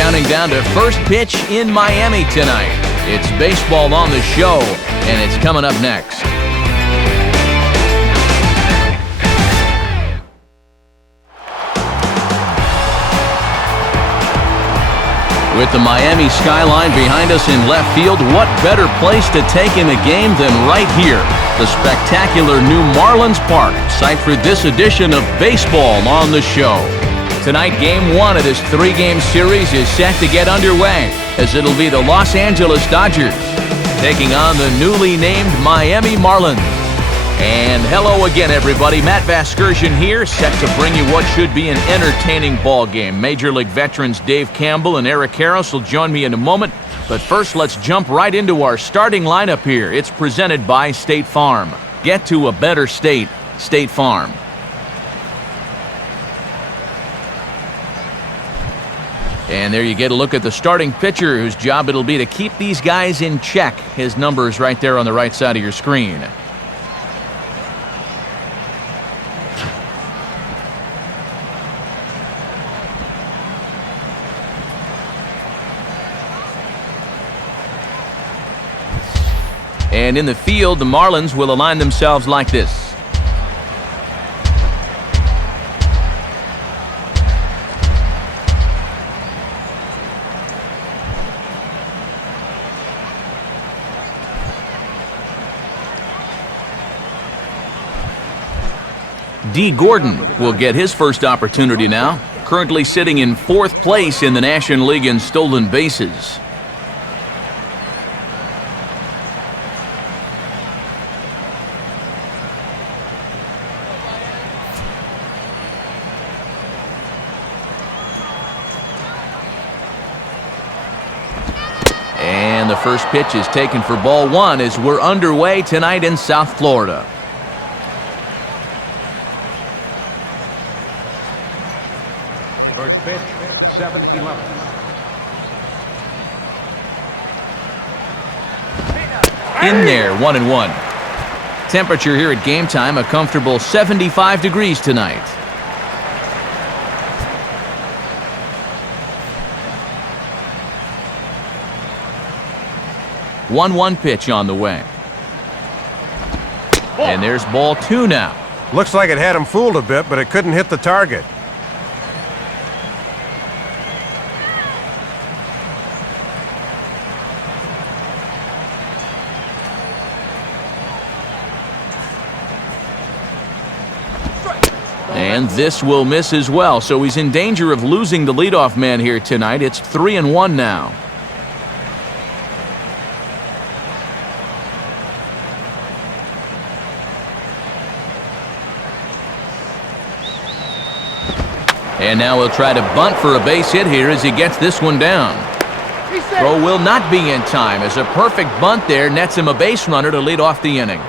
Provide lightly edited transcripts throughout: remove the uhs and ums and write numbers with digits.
counting down to first pitch in Miami tonight. It's baseball on the show, and it's coming up next. With the Miami skyline behind us in left field, what better place to take in a game than right here? The spectacular new Marlins Park, site for this edition of Baseball on the Show. Tonight, Game 1 of this 3-game series is set to get underway, as it'll be the Los Angeles Dodgers taking on the newly named Miami Marlins. And hello again, everybody. Matt Vasgersian here, set to bring you what should be an entertaining ball game. Major League veterans Dave Campbell and Eric Harris will join me in a moment. But first, let's jump right into our starting lineup here. It's presented by State Farm. Get to a better state, State Farm. And there you get a look at the starting pitcher, whose job it'll be to keep these guys in check. His number is right there on the right side of your screen. And in the field, the Marlins will align themselves like this. D. Gordon will get his first opportunity now, currently sitting in 4th place in the National League in stolen bases. And the first pitch is taken for ball 1 as we're underway tonight in South Florida. First pitch, 7-11. In there, 1-1. Temperature here at game time, a comfortable 75 degrees tonight. One pitch on the way. And there's ball 2 now. Looks like it had him fooled a bit, but it couldn't hit the target. And this will miss as well, so he's in danger of losing the leadoff man here tonight. It's 3-1 now. And now he'll try to bunt for a base hit here as he gets this one down. Throw will not be in time, as a perfect bunt there nets him a base runner to lead off the inning.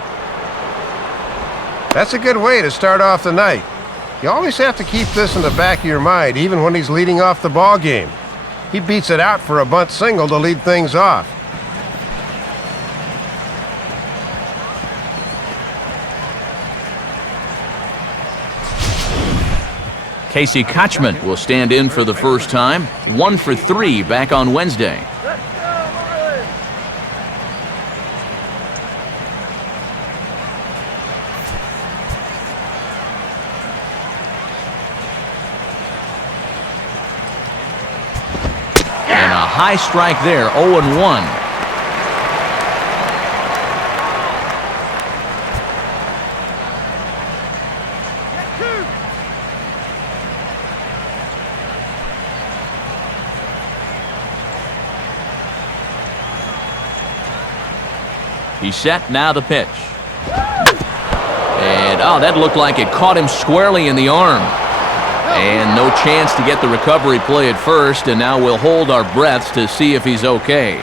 That's a good way to start off the night. You always have to keep this in the back of your mind, even when he's leading off the ball game. He beats it out for a bunt single to lead things off. Casey Kochman will stand in for the first time. 1 for 3 back on Wednesday. And a high strike there, 0-1. He's set, now the pitch. And, that looked like it caught him squarely in the arm. And no chance to get the recovery play at first, and now we'll hold our breaths to see if he's okay.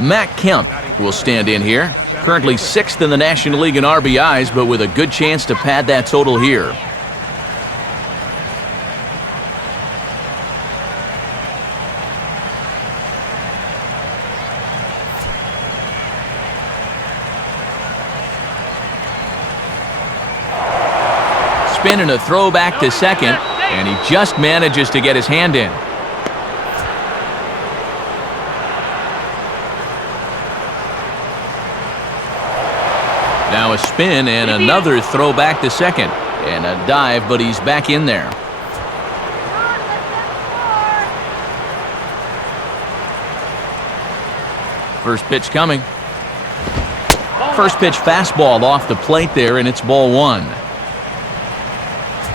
Matt Kemp will stand in here. Currently 6th in the National League in RBIs, but with a good chance to pad that total here. spin and a throw back to second, and he just manages to get his hand in. Now a spin and another throw back to second. And a dive, but he's back in there. First pitch coming. First pitch fastball off the plate there, and it's ball one.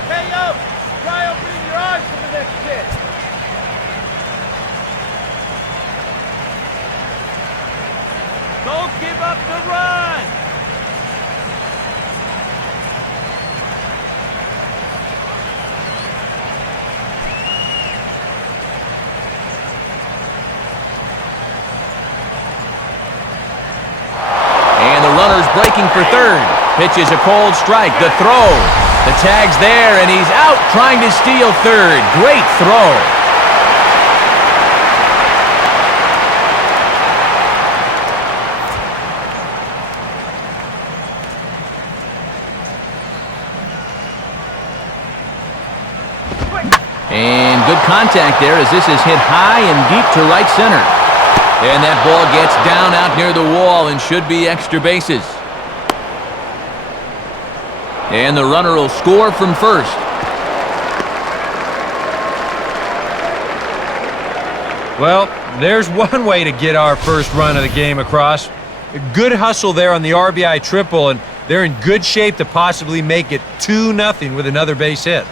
Hey, yo, try opening your eyes for the next pitch. Don't give up the run. Runner's breaking for third. Pitches a cold strike. The throw. The tag's there, and he's out trying to steal third. Great throw. And good contact there as this is hit high and deep to right center. And that ball gets down out near the wall and should be extra bases. And the runner will score from first. Well, there's one way to get our first run of the game across. A good hustle there on the RBI triple, and they're in good shape to possibly make it 2-0 with another base hit.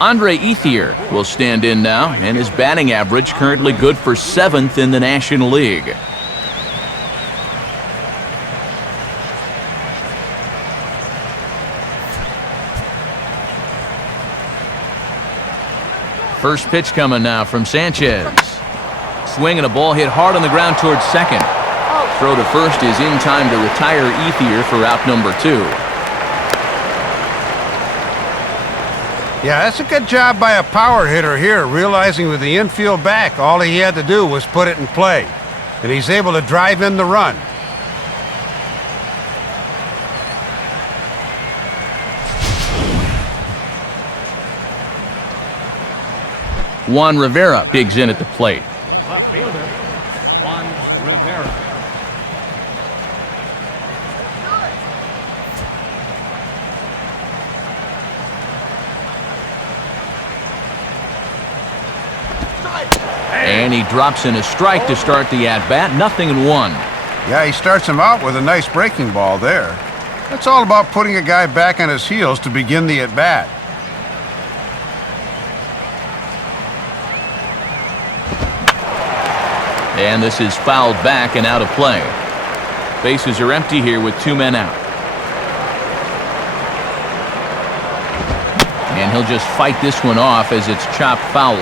Andre Ethier will stand in now, and his batting average currently good for 7th in the National League. First pitch coming now from Sanchez. Swing and a ball hit hard on the ground towards second. Throw to first is in time to retire Ethier for out number 2. Yeah, that's a good job by a power hitter here, realizing with the infield back, all he had to do was put it in play. And he's able to drive in the run. Juan Rivera digs in at the plate. Left fielder, Juan Rivera. And he drops in a strike to start the at-bat. 0-1. Yeah, he starts him out with a nice breaking ball there. That's all about putting a guy back on his heels to begin the at-bat. And this is fouled back and out of play. Bases are empty here with 2 men out. And he'll just fight this one off as it's chopped foul.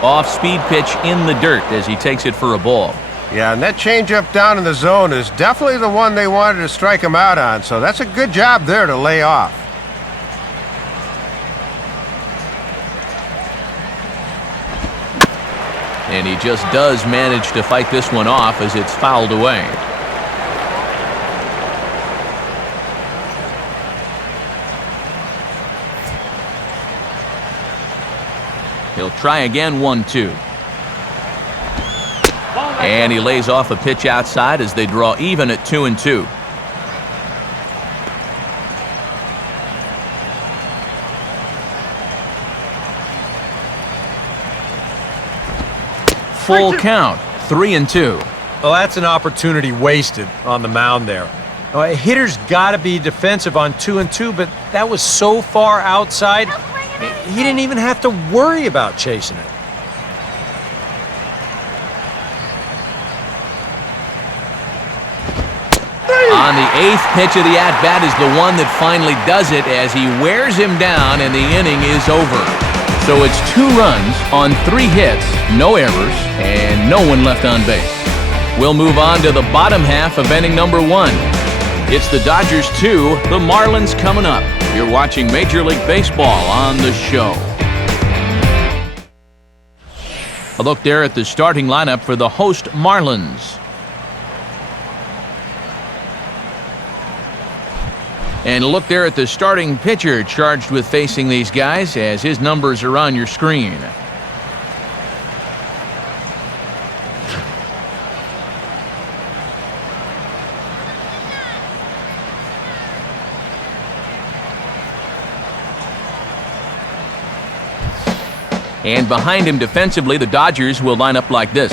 Off-speed pitch in the dirt as he takes it for a ball. Yeah, and that changeup down in the zone is definitely the one they wanted to strike him out on, so that's a good job there to lay off. And he just does manage to fight this one off as it's fouled away. He'll try again, 1-2. And he lays off a pitch outside as they draw even at 2-2. Full count, 3-2. Well, that's an opportunity wasted on the mound there. A hitter's got to be defensive on 2-2, but that was so far outside, he didn't even have to worry about chasing it. On the 8th pitch of the at-bat is the one that finally does it as he wears him down and the inning is over. So it's 2 runs on 3 hits, no errors, and no one left on base. We'll move on to the bottom half of inning number 1. It's the Dodgers 2, the Marlins coming up. You're watching Major League Baseball on the show. A look there at the starting lineup for the host Marlins. And a look there at the starting pitcher charged with facing these guys, as his numbers are on your screen. And behind him defensively, the Dodgers will line up like this.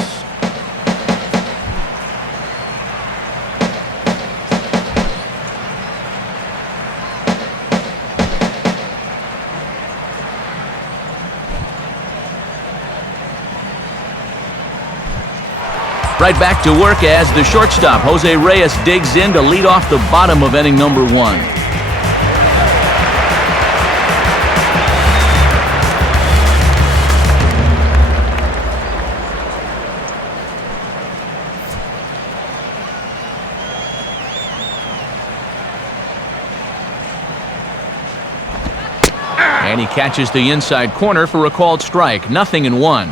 Right back to work as the shortstop, Jose Reyes, digs in to lead off the bottom of inning number 1. And he catches the inside corner for a called strike. 0-1.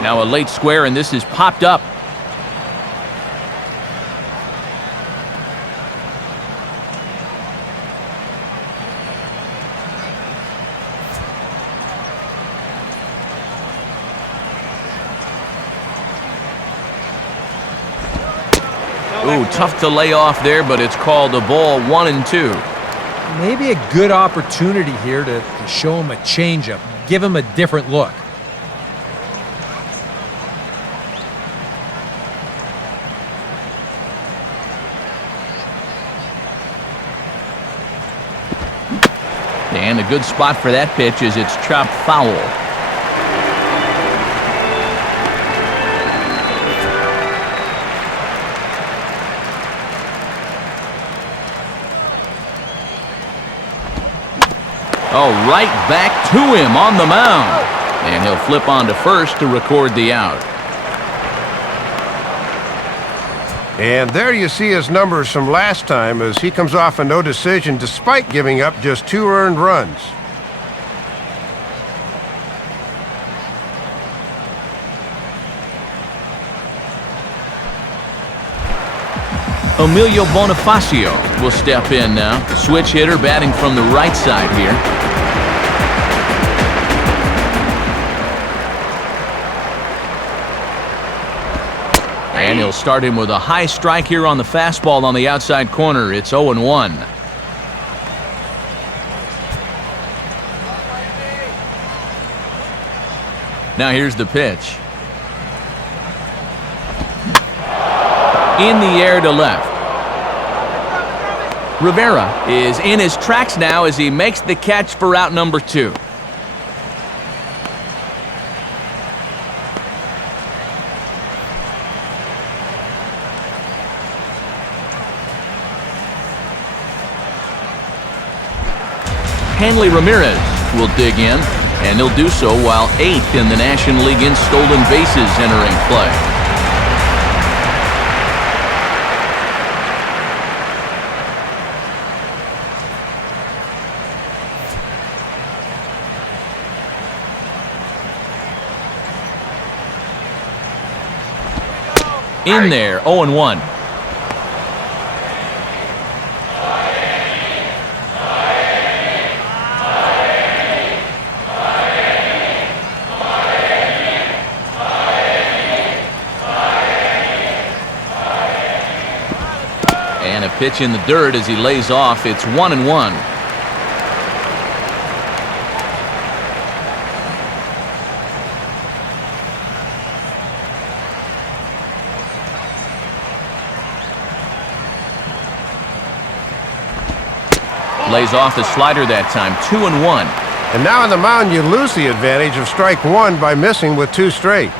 Now a late square, and this is popped up. Ooh, tough to lay off there, but it's called a ball. 1-2. Maybe a good opportunity here to show him a changeup, give him a different look. And a good spot for that pitch as it's chopped foul. Oh, right back to him on the mound. And he'll flip on to first to record the out. And there you see his numbers from last time as he comes off a no decision despite giving up just 2 earned runs. Emilio Bonifacio will step in now. Switch hitter batting from the right side here. And he'll start him with a high strike here on the fastball on the outside corner. It's 0-1. Now here's the pitch. In the air to left. Rivera is in his tracks now as he makes the catch for out number 2. Hanley Ramirez will dig in, and he'll do so while 8th in the National League in stolen bases entering play. In there, 0-1. And a pitch in the dirt as he lays off. It's 1-1. Lays off the slider that time. 2-1. And now on the mound, you lose the advantage of strike 1 by missing with 2 straight.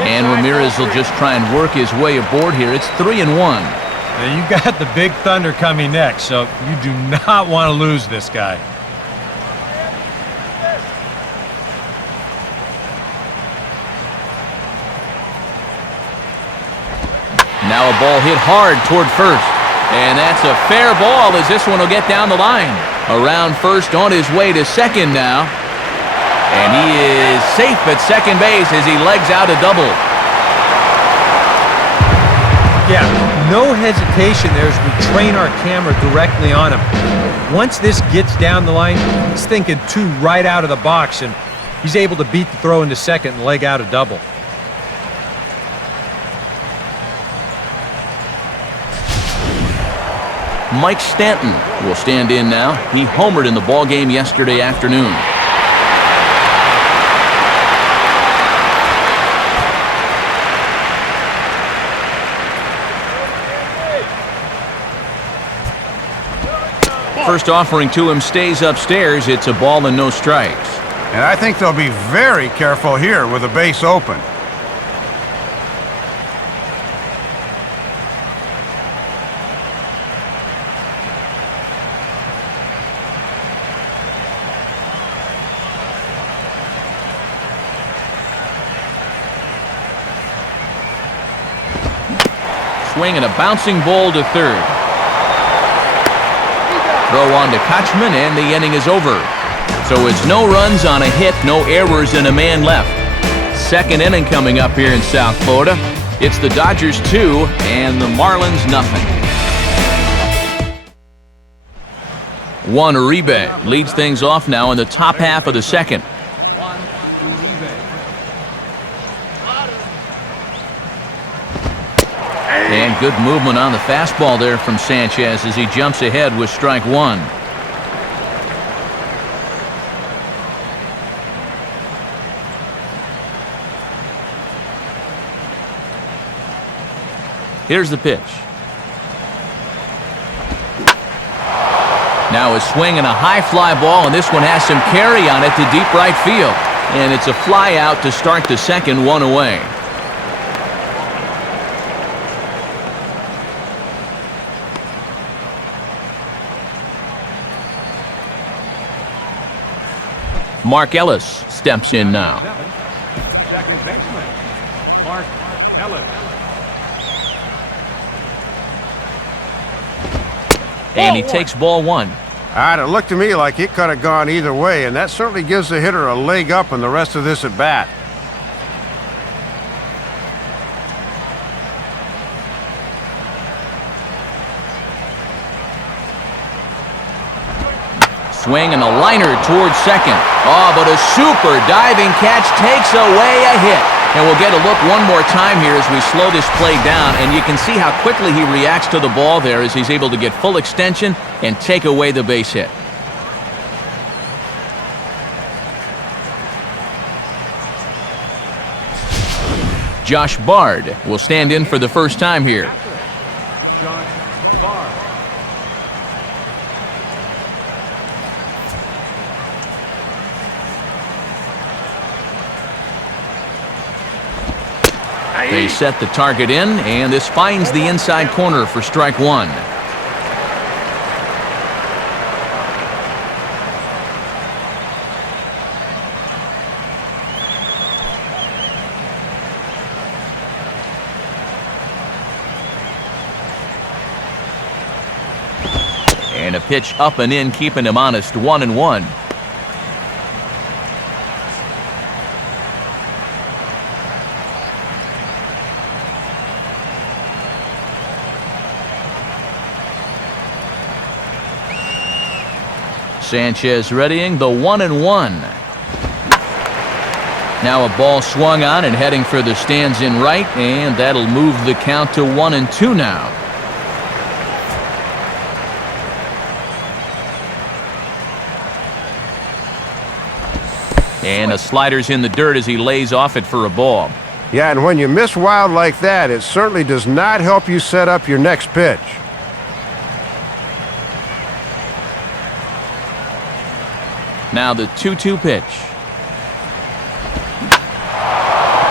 And Ramirez will just try and work his way aboard here. It's 3-1. Now you got the big thunder coming next, so you do not want to lose this guy. Now a ball hit hard toward first. And that's a fair ball as this one will get down the line. Around first, on his way to second now. And he is safe at second base as he legs out a double. Yeah, no hesitation there as we train our camera directly on him. Once this gets down the line, he's thinking two right out of the box, and he's able to beat the throw into second and leg out a double. Mike Stanton will stand in now. He homered in the ballgame yesterday afternoon. First offering to him stays upstairs. It's a ball and no strikes. And I think they'll be very careful here with the base open. Swing and a bouncing ball to third. Throw on to Kochman, and the inning is over. So it's no runs on a hit, no errors, and a man left. Second inning coming up here in South Florida. It's the Dodgers 2 and the Marlins nothing. Juan Uribe leads things off now in the top half of the second. And good movement on the fastball there from Sanchez as he jumps ahead with strike one. Here's the pitch. Now a swing and a high fly ball, and this one has some carry on it to deep right field. And it's a fly out to start the second, one away. Mark Ellis steps in now. Second baseman, Mark Ellis. And he takes ball one. It looked to me like it could have gone either way, and that certainly gives the hitter a leg up in the rest of this at bat. Swing and a liner towards second. Oh, but a super diving catch takes away a hit. And we'll get a look one more time here as we slow this play down, and you can see how quickly he reacts to the ball there as he's able to get full extension and take away the base hit. Josh Bard will stand in for the first time here. Josh Bard. They set the target in, and this finds the inside corner for strike one. And a pitch up and in, keeping him honest, 1-1. Sanchez readying the 1-1. Now a ball swung on and heading for the stands in right, and that'll move the count to 1-2 now. And a slider's in the dirt as he lays off it for a ball. Yeah, and when you miss wild like that, it certainly does not help you set up your next pitch. Now the 2-2 pitch.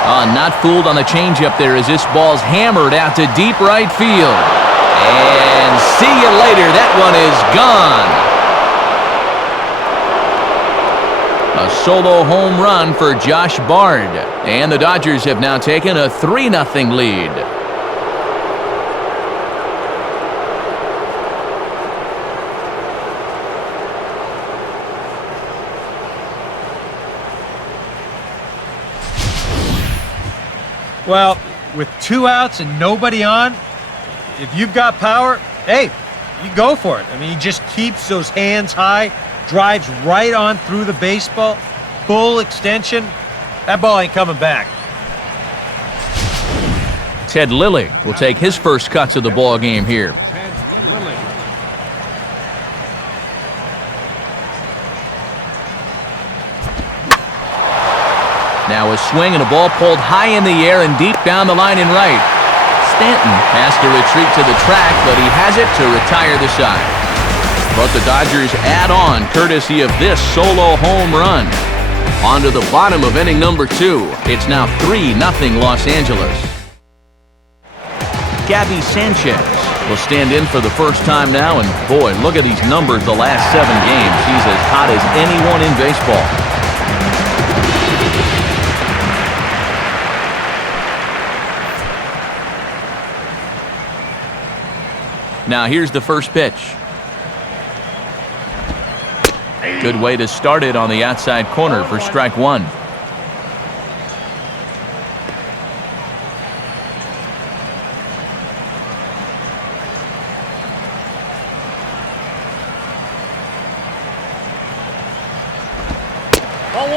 Not fooled on the changeup there as this ball's hammered out to deep right field. And see you later. That one is gone. A solo home run for Josh Bard. And the Dodgers have now taken a 3-0 lead. Well, with 2 outs and nobody on, if you've got power, hey, you go for it. I mean, he just keeps those hands high, drives right on through the baseball, full extension. That ball ain't coming back. Ted Lilly will take his first cuts of the ball game here. Ted Lilly. Now a swing and a ball pulled high in the air and deep down the line in right. Stanton has to retreat to the track, but he has it to retire the side. But the Dodgers add on courtesy of this solo home run. On to the bottom of inning number 2. It's now 3-0 Los Angeles. Gabby Sanchez will stand in for the first time now, and boy, look at these numbers the last 7 games. He's as hot as anyone in baseball. Now here's the first pitch. Good way to start it on the outside corner for strike 1.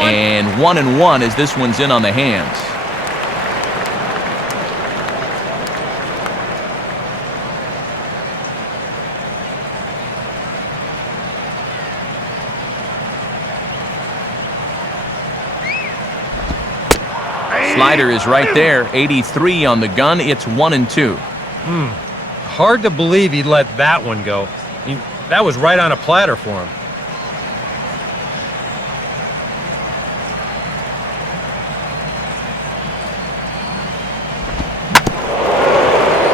And 1-1 as this one's in on the hands. Slider is right there, 83 on the gun. It's 1-2. Hard to believe he let that one go. I mean, that was right on a platter for him.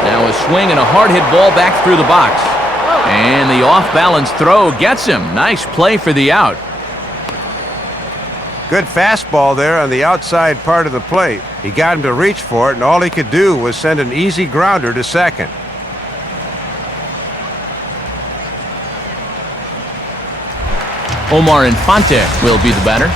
Now a swing and a hard hit ball back through the box. And the off-balance throw gets him. Nice play for the out. Good fastball there on the outside part of the plate. He got him to reach for it, and all he could do was send an easy grounder to second. Omar Infante will be the batter.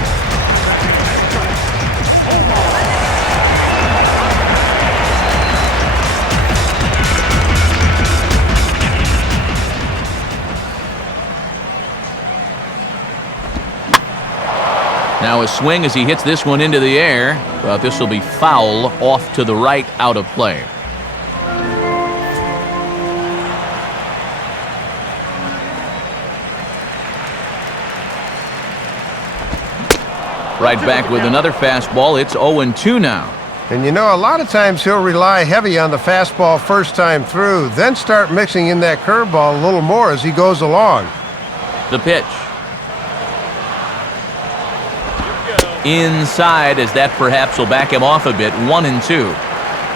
Now a swing as he hits this one into the air, but this will be foul off to the right, out of play. Right back with another fastball. It's 0-2 now. And you know, a lot of times he'll rely heavy on the fastball first time through, then start mixing in that curveball a little more as he goes along. The pitch. Inside, as that perhaps will back him off a bit. 1-2.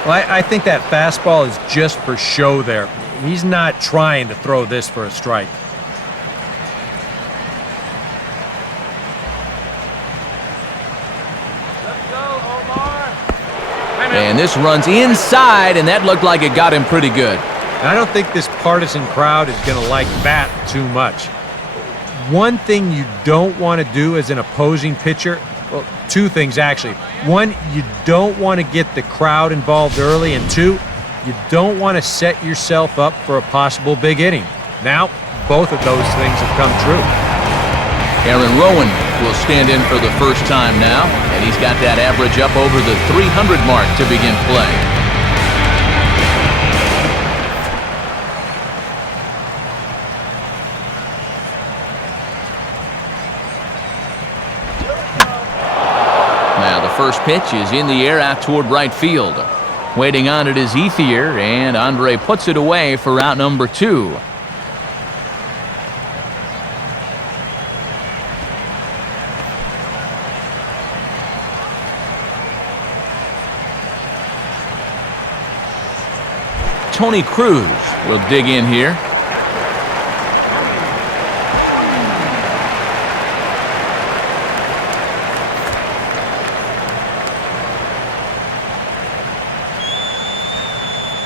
Well, I think that fastball is just for show there. He's not trying to throw this for a strike. Let's go, Omar. And this runs inside, and that looked like it got him pretty good. I don't think this partisan crowd is going to like that too much. One thing you don't want to do as an opposing pitcher, well, 2 things actually. 1, you don't want to get the crowd involved early, and 2, you don't want to set yourself up for a possible big inning. Now, both of those things have come true. Aaron Rowan will stand in for the first time now, and he's got that average up over the 300 mark to begin play. Now the first pitch is in the air out toward right field. Waiting on it is Ethier, and Andre puts it away for out number 2. Tony Cruz will dig in here.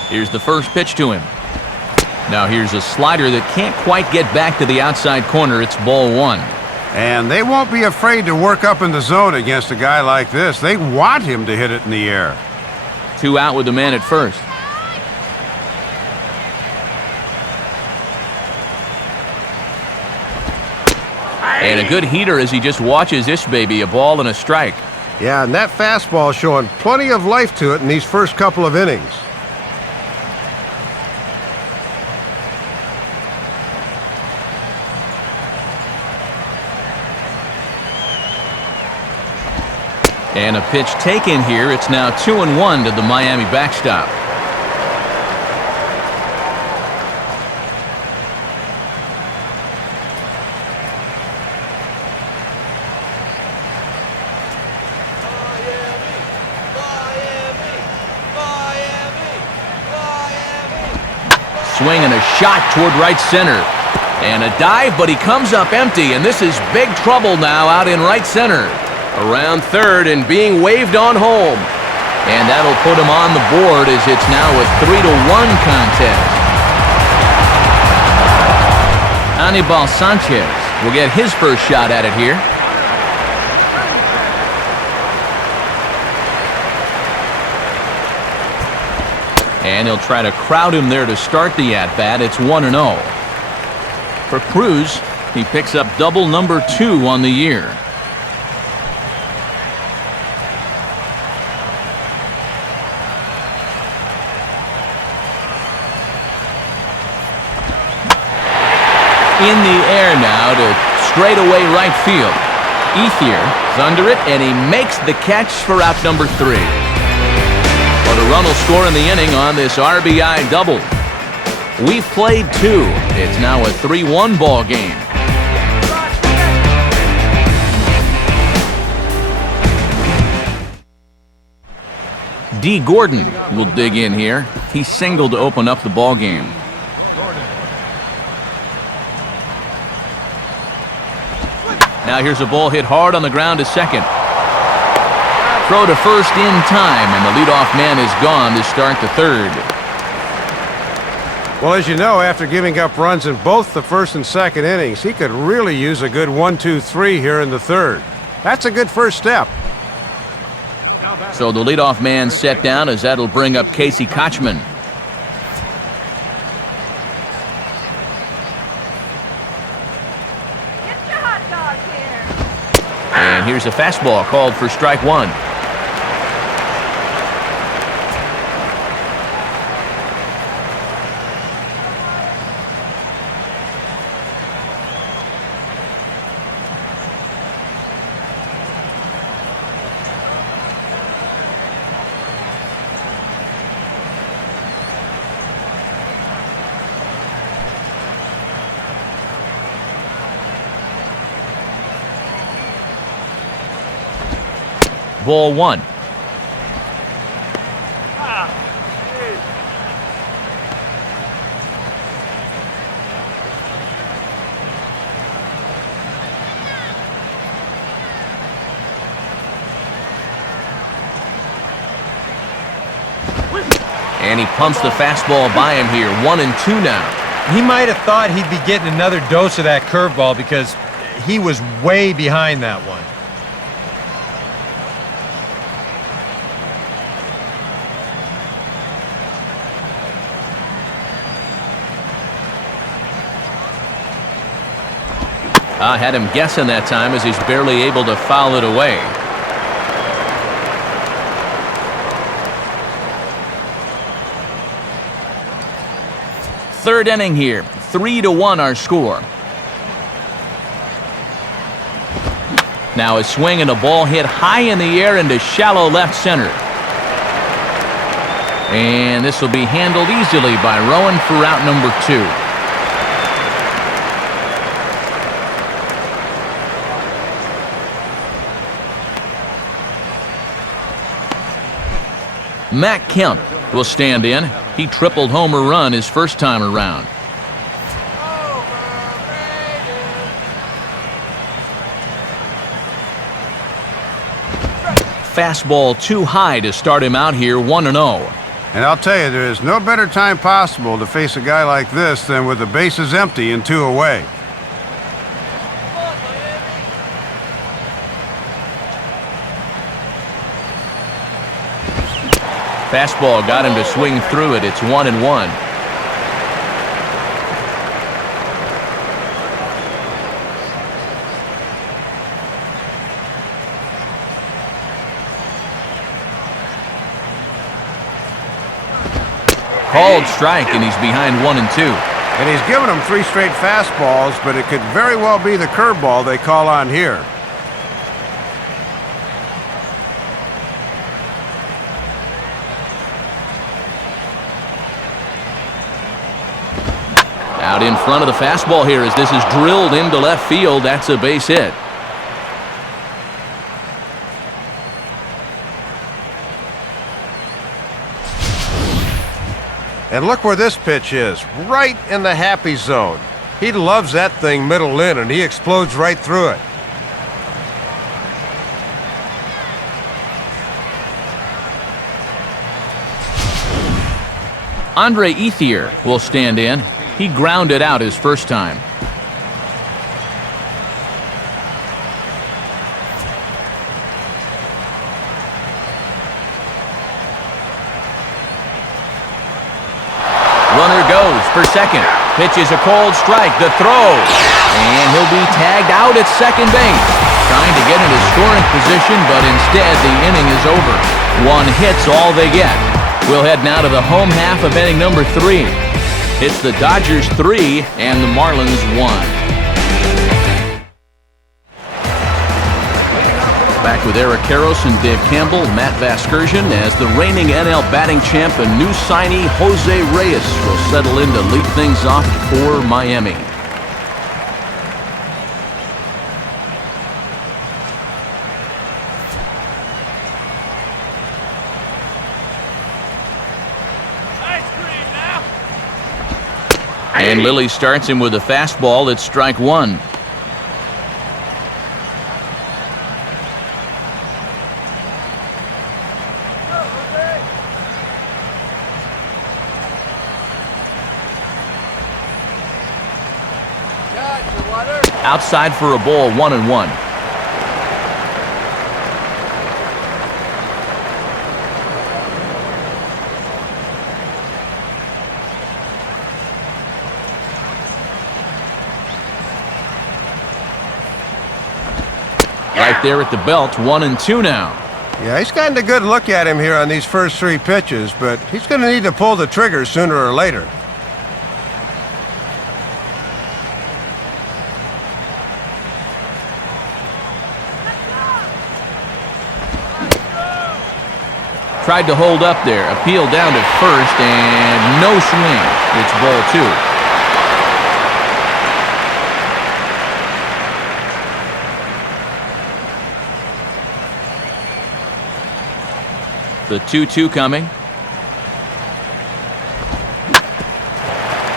Here's the first pitch to him. Now here's a slider that can't quite get back to the outside corner. It's ball one. And they won't be afraid to work up in the zone against a guy like this. They want him to hit it in the air. 2 out with the man at first. And a good heater as he just watches this baby, a ball and a strike. Yeah, and that fastball showing plenty of life to it in these first couple of innings. And a pitch taken here. It's now 2-1 to the Miami backstop. Swing and a shot toward right center. And a dive, but he comes up empty, and this is big trouble now out in right center. Around third and being waved on home. And that'll put him on the board as it's now a 3-1 contest. Anibal Sanchez will get his first shot at it here. And he'll try to crowd him there to start the at-bat. It's 1-0. For Cruz, he picks up double number 2 on the year. In the air now to straightaway right field. Ethier is under it, and he makes the catch for out number 3. But a run will score in the inning on this RBI double. We've played 2. It's now a 3-1 ball game. D. Gordon will dig in here. He singled to open up the ball game. Now here's a ball hit hard on the ground to second. Throw to first in time, and the leadoff man is gone to start the third. Well, as you know, after giving up runs in both the first and second innings, he could really use a good 1-2-3 here in the third. That's a good first step. So the leadoff man set down as that'll bring up Casey Kochman. And here's a fastball called for strike 1. Ball 1. And he pumps the fastball by him here. 1-2 now. He might have thought he'd be getting another dose of that curveball because he was way behind that one. I had him guessing that time as he's barely able to foul it away. Third inning here. 3-1 our score. Now a swing and a ball hit high in the air into shallow left center. And this will be handled easily by Rowan for out number 2. Matt Kemp will stand in. He tripled homer run his first time around. Fastball too high to start him out here 1-0. And I'll tell you, there is no better time possible to face a guy like this than with the bases empty and 2 away. Fastball got him to swing through it. It's 1-1. Called strike, and he's behind 1-2. And he's given them 3 straight fastballs, but it could very well be the curveball they call on here. Out in front of the fastball here as this is drilled into left field. That's a base hit. And look where this pitch is, right in the happy zone. He loves that thing middle in, and he explodes right through it. Andre Ethier will stand in. He grounded out his first time. Runner goes for second. Pitch is a cold strike. The throw. And he'll be tagged out at second base. Trying to get into scoring position, but instead the inning is over. 1 hit's all they get. We'll head now to the home half of inning number 3. It's the Dodgers 3 and the Marlins 1. Back with Eric Karros and Dave Campbell, Matt Vasgersian, as the reigning NL batting champ and new signee Jose Reyes will settle in to lead things off for Miami. And Lilly starts him with a fastball. It's strike 1. Outside for a ball, 1-1. Right there at the belt, 1-2 now. Yeah, he's gotten a good look at him here on these first 3 pitches, but he's going to need to pull the trigger sooner or later. Tried to hold up there, appeal down to first, and no swing. It's ball 2. The 2-2 coming.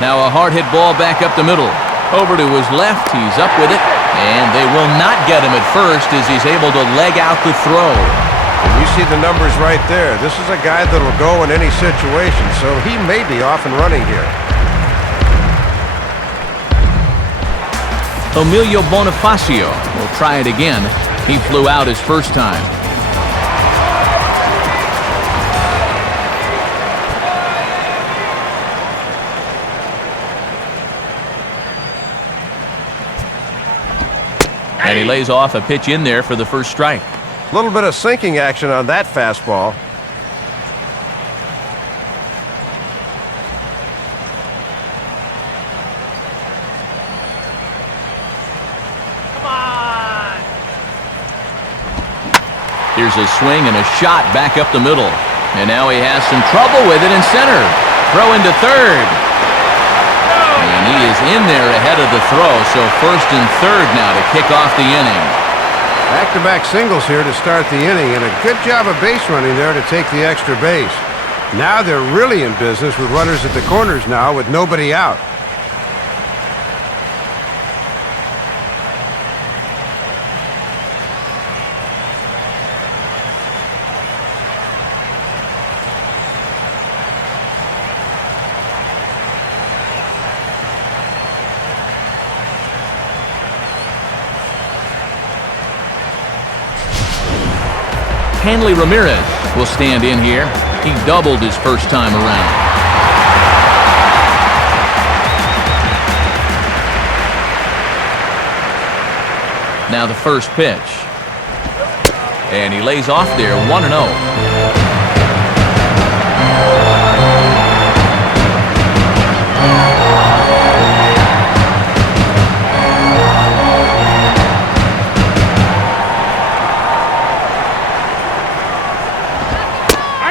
Now a hard hit ball back up the middle. Over to his left, he's up with it, and they will not get him at first as he's able to leg out the throw. And you see the numbers right there. This is a guy that will go in any situation, so he may be off and running here. Emilio Bonifacio will try it again. He flew out his first time. And he lays off a pitch in there for the first strike. A little bit of sinking action on that fastball. Come on! Here's a swing and a shot back up the middle. And now he has some trouble with it in center. Throw into third. And he is in there ahead of the throw, so first and third now to kick off the inning. Back-to-back singles here to start the inning, and a good job of base running there to take the extra base. Now they're really in business with runners at the corners now with nobody out. Hanley Ramirez will stand in here. He doubled his first time around. Now the first pitch. And he lays off there 1-0.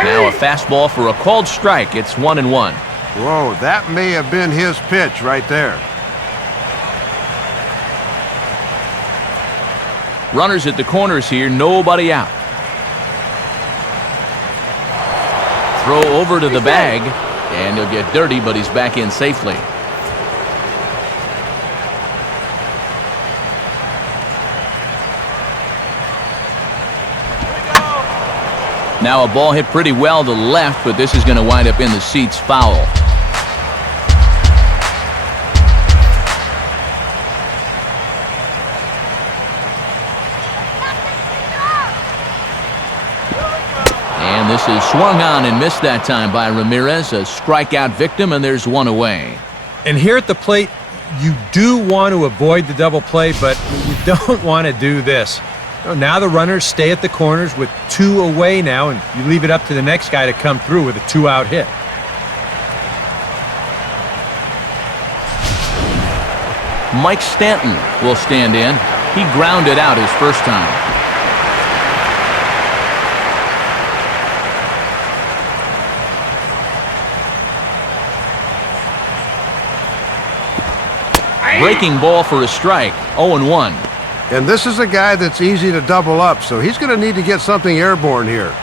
Now a fastball for a called strike. It's 1-1. Whoa, that may have been his pitch right there. Runners at the corners here, nobody out. Throw over to the bag, and he'll get dirty, but he's back in safely. Now a ball hit pretty well to the left, but this is going to wind up in the seats foul. And this is swung on and missed that time by Ramirez, a strikeout victim, and there's one away. And here at the plate, you do want to avoid the double play, but you don't want to do this. Now the runners stay at the corners with 2 away now, and you leave it up to the next guy to come through with a 2-out hit. Mike Stanton will stand in. He grounded out his first time. Breaking ball for a strike, 0-1. And this is a guy that's easy to double up, so he's going to need to get something airborne here.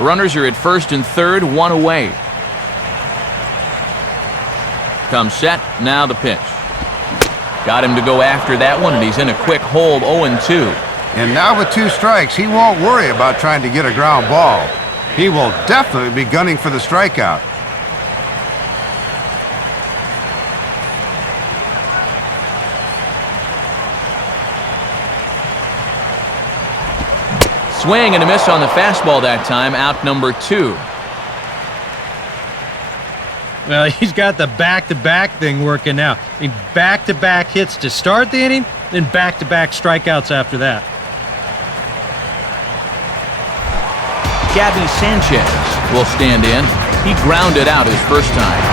Runners are at first and third, 1 away. Comes set, now the pitch. Got him to go after that one, and he's in a quick hold, 0-2. And now with 2 strikes, he won't worry about trying to get a ground ball. He will definitely be gunning for the strikeout. Swing and a miss on the fastball that time, out number 2. Well, he's got the back-to-back thing working now. I mean, back-to-back hits to start the inning, then back-to-back strikeouts after that. Gabby Sanchez will stand in. He grounded out his first time.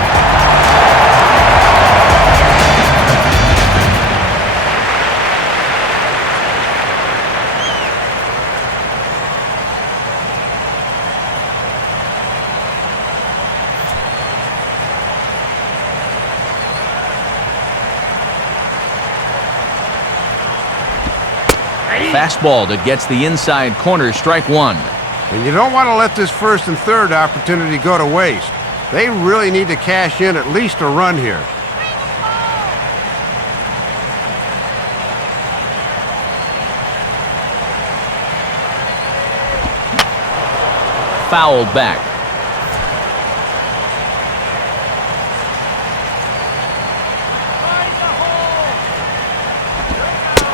Fastball that gets the inside corner, strike 1. And you don't want to let this first and third opportunity go to waste. They really need to cash in at least a run here. Fouled back.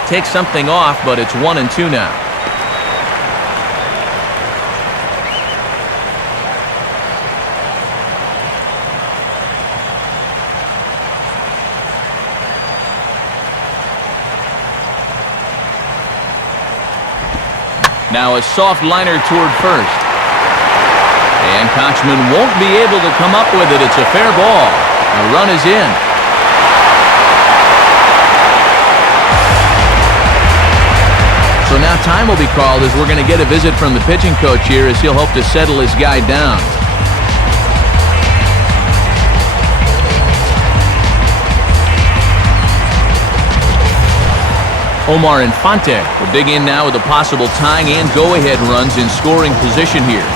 Takes something off, but it's 1-2 now. Now a soft liner toward first. And Kochman won't be able to come up with it. It's a fair ball. The run is in. So now time will be called as we're going to get a visit from the pitching coach here as he'll hope to settle his guy down. Omar Infante will dig in now with a possible tying and go-ahead runs in scoring position here.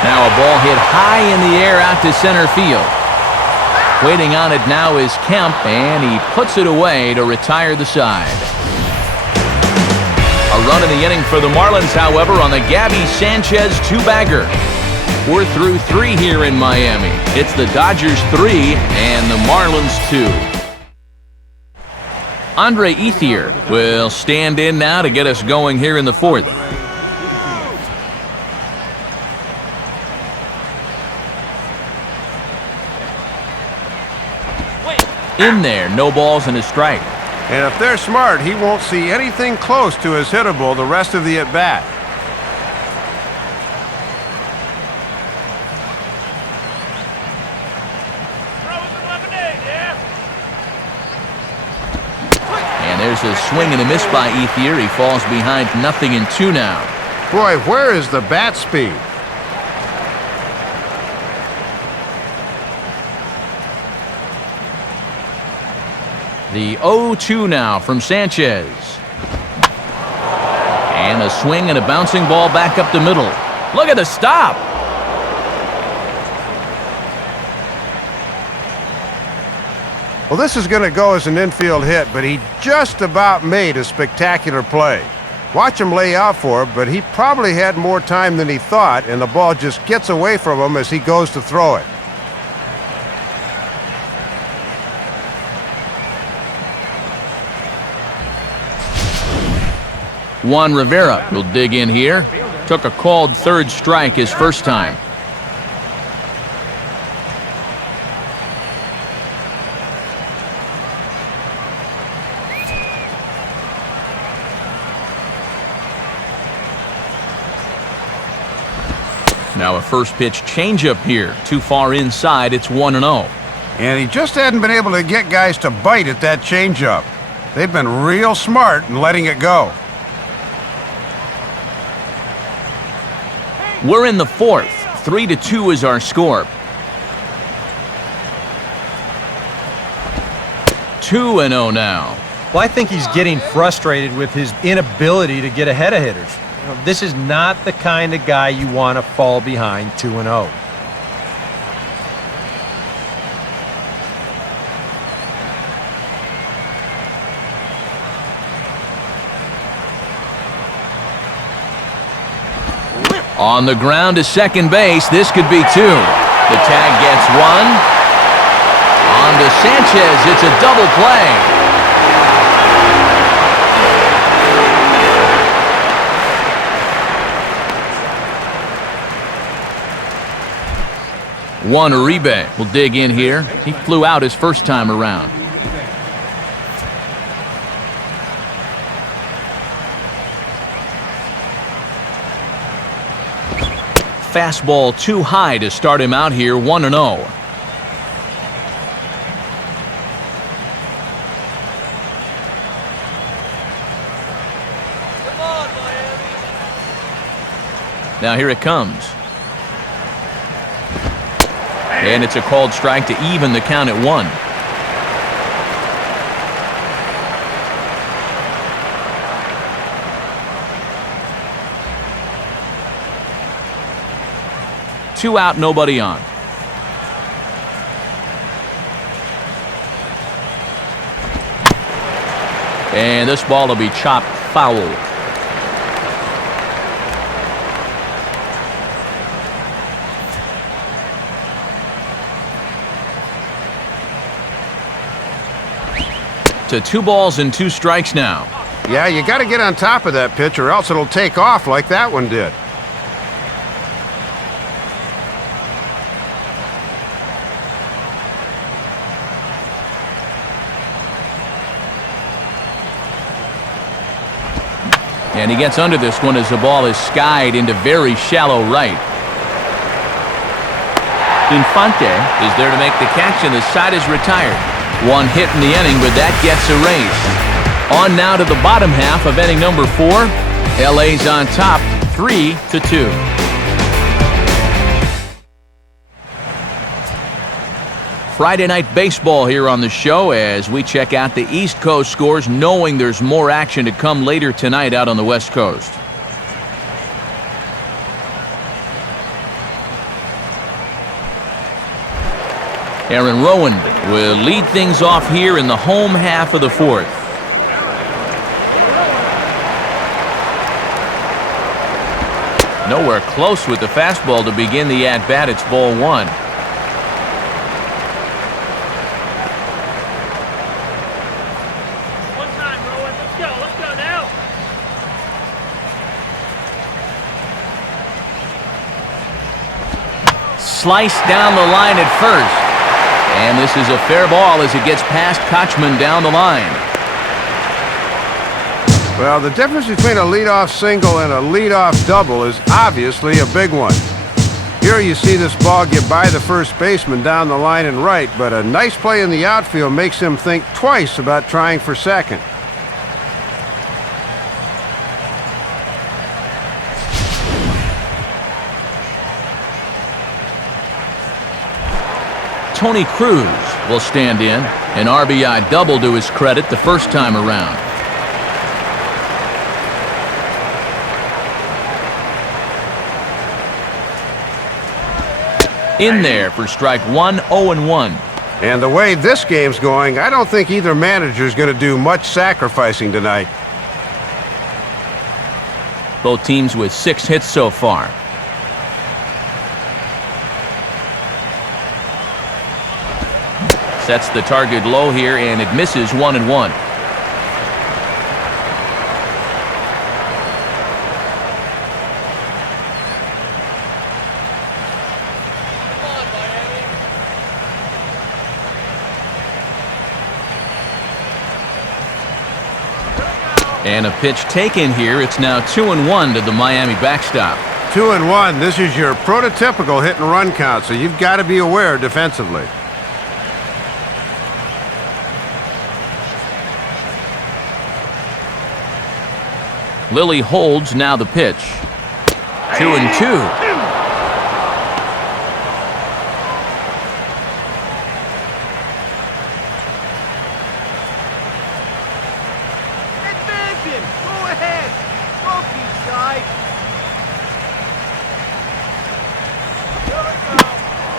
Now a ball hit high in the air out to center field. Waiting on it now is Kemp, and he puts it away to retire the side. A run in the inning for the Marlins, however, on the Gabby Sanchez two-bagger. We're through 3 here in Miami. It's the Dodgers 3 and the Marlins 2. Andre Ethier will stand in now to get us going here in the 4th. In there, no balls and a strike. And if they're smart, he won't see anything close to his hittable the rest of the at-bat. And there's a swing and a miss by Ethier. He falls behind 0-2 now. Boy, where is the bat speed? The 0-2 now from Sanchez. And a swing and a bouncing ball back up the middle. Look at the stop. Well, this is going to go as an infield hit, but he just about made a spectacular play. Watch him lay out for it, but he probably had more time than he thought, and the ball just gets away from him as he goes to throw it. Juan Rivera will dig in here. Took a called third strike his first time. Now a first pitch changeup here. Too far inside, it's 1-0. And he just hadn't been able to get guys to bite at that changeup. They've been real smart in letting it go. We're in the 4th. 3-2 is our score. 2-0 now. Well, I think he's getting frustrated with his inability to get ahead of hitters. You know, this is not the kind of guy you want to fall behind 2-0. On the ground to second base, this could be 2. The tag gets 1. On to Sanchez, it's a double play. Juan Uribe will dig in here. He flew out his first time around. Fastball too high to start him out here, 1-0. Now here it comes. And it's a called strike to even the count at 1. Two out, nobody on. And this ball will be chopped foul. To 2 balls and 2 strikes now. Yeah, you got to get on top of that pitch or else it'll take off like that one did. And he gets under this one as the ball is skied into very shallow right. Infante is there to make the catch, and the side is retired. 1 hit in the inning, but that gets erased. On now to the bottom half of inning number 4. LA's on top, 3-2. Friday night baseball here on the show as we check out the East Coast scores, knowing there's more action to come later tonight out on the West Coast. Aaron Rowan will lead things off here in the home half of the fourth. Nowhere close with the fastball to begin the at-bat. It's ball one. One time, Rowan. Let's go. Let's go now. Sliced down the line at first. And this is a fair ball as it gets past Kochman down the line. Well, the difference between a leadoff single and a leadoff double is obviously a big one. Here you see this ball get by the first baseman down the line and right, but a nice play in the outfield makes him think twice about trying for second. Tony Cruz will stand in. An RBI double to his credit the first time around. In there for strike one, 0-1. And the way this game's going, I don't think either manager's going to do much sacrificing tonight. Both teams with 6 hits so far. Sets the target low here, and it misses 1-1. And a pitch taken here. It's now 2-1 to the Miami backstop. 2-1. This is your prototypical hit and run count, so you've got to be aware defensively. Lilly holds now the pitch. 2-2.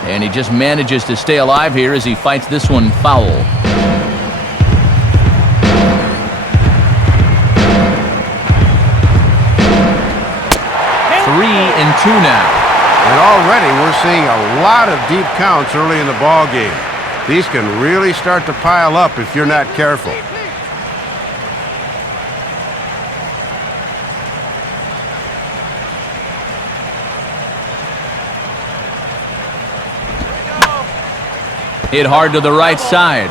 And he just manages to stay alive here as he fights this one foul. 3-2 now. And already we're seeing a lot of deep counts early in the ball game. These can really start to pile up if you're not careful. Hit hard to the right side,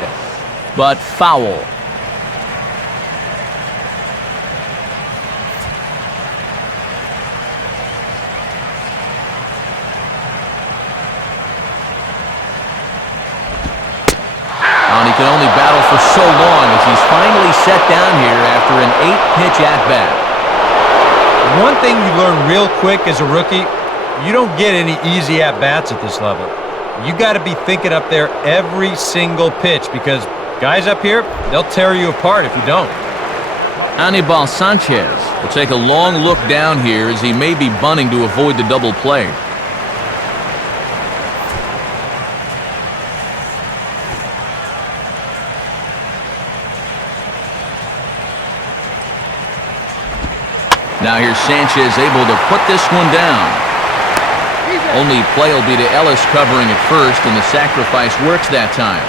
but foul. And he can only battle for so long as he's finally set down here after an 8-pitch at-bat. One thing you learn real quick as a rookie, you don't get any easy at-bats at this level. You got to be thinking up there every single pitch because guys up here, they'll tear you apart if you don't. Anibal Sanchez will take a long look down here as he may be bunting to avoid the double play. Now here's Sanchez able to put this one down. Only play will be to Ellis covering at first, and the sacrifice works that time.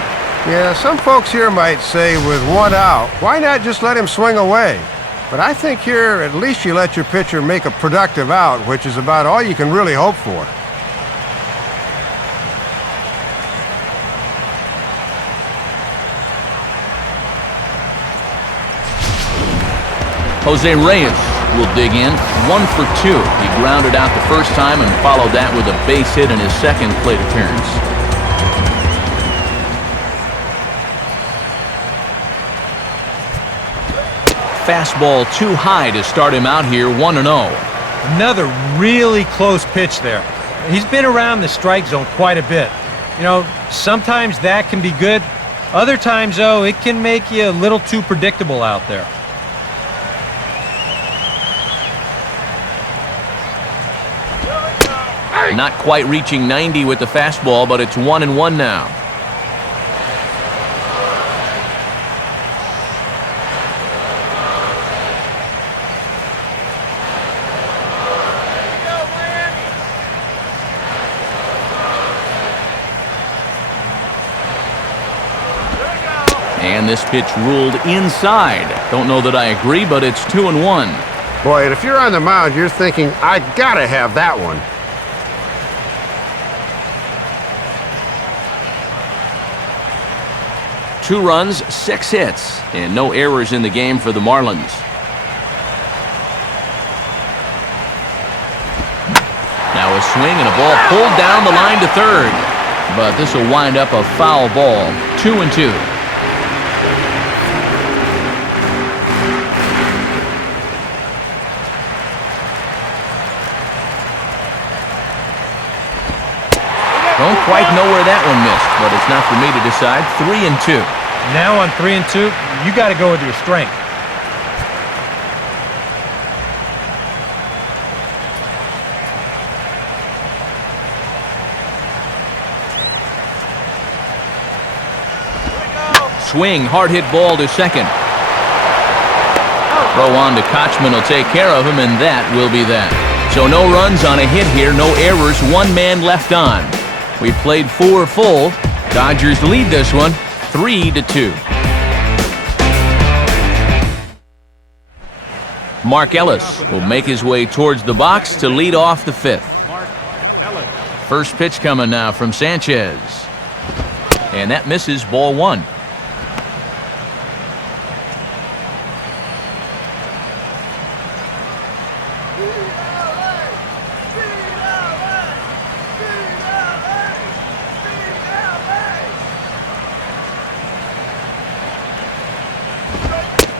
Yeah, some folks here might say with one out, why not just let him swing away? But I think here at least you let your pitcher make a productive out, which is about all you can really hope for. Jose Reyes will dig in. 1 for 2. He grounded out the first time and followed that with a base hit in his second plate appearance. Fastball too high to start him out here, 1-0. Another really close pitch there. He's been around the strike zone quite a bit. You know, sometimes that can be good. Other times, though, it can make you a little too predictable out there. Not quite reaching 90 with the fastball, but it's 1-1 now. And this pitch ruled inside. Don't know that I agree, but it's 2-1. Boy, and if you're on the mound, you're thinking, I gotta have that one. Two runs, 6 hits, and no errors in the game for the Marlins. Now a swing and a ball pulled down the line to third. But this will wind up a foul ball, 2-2. Don't quite know where that one missed, but it's not for me to decide. 3-2. Now on 3-2, you got to go with your strength. Swing, hard hit ball to second. Throw on to Kochman will take care of him, and that will be that. So no runs on a hit here, no errors, 1 man left on. We played 4 full. Dodgers lead this one 3-2. Mark Ellis will make his way towards the box to lead off the 5th. Mark Ellis. First pitch coming now from Sanchez. And that misses, ball 1.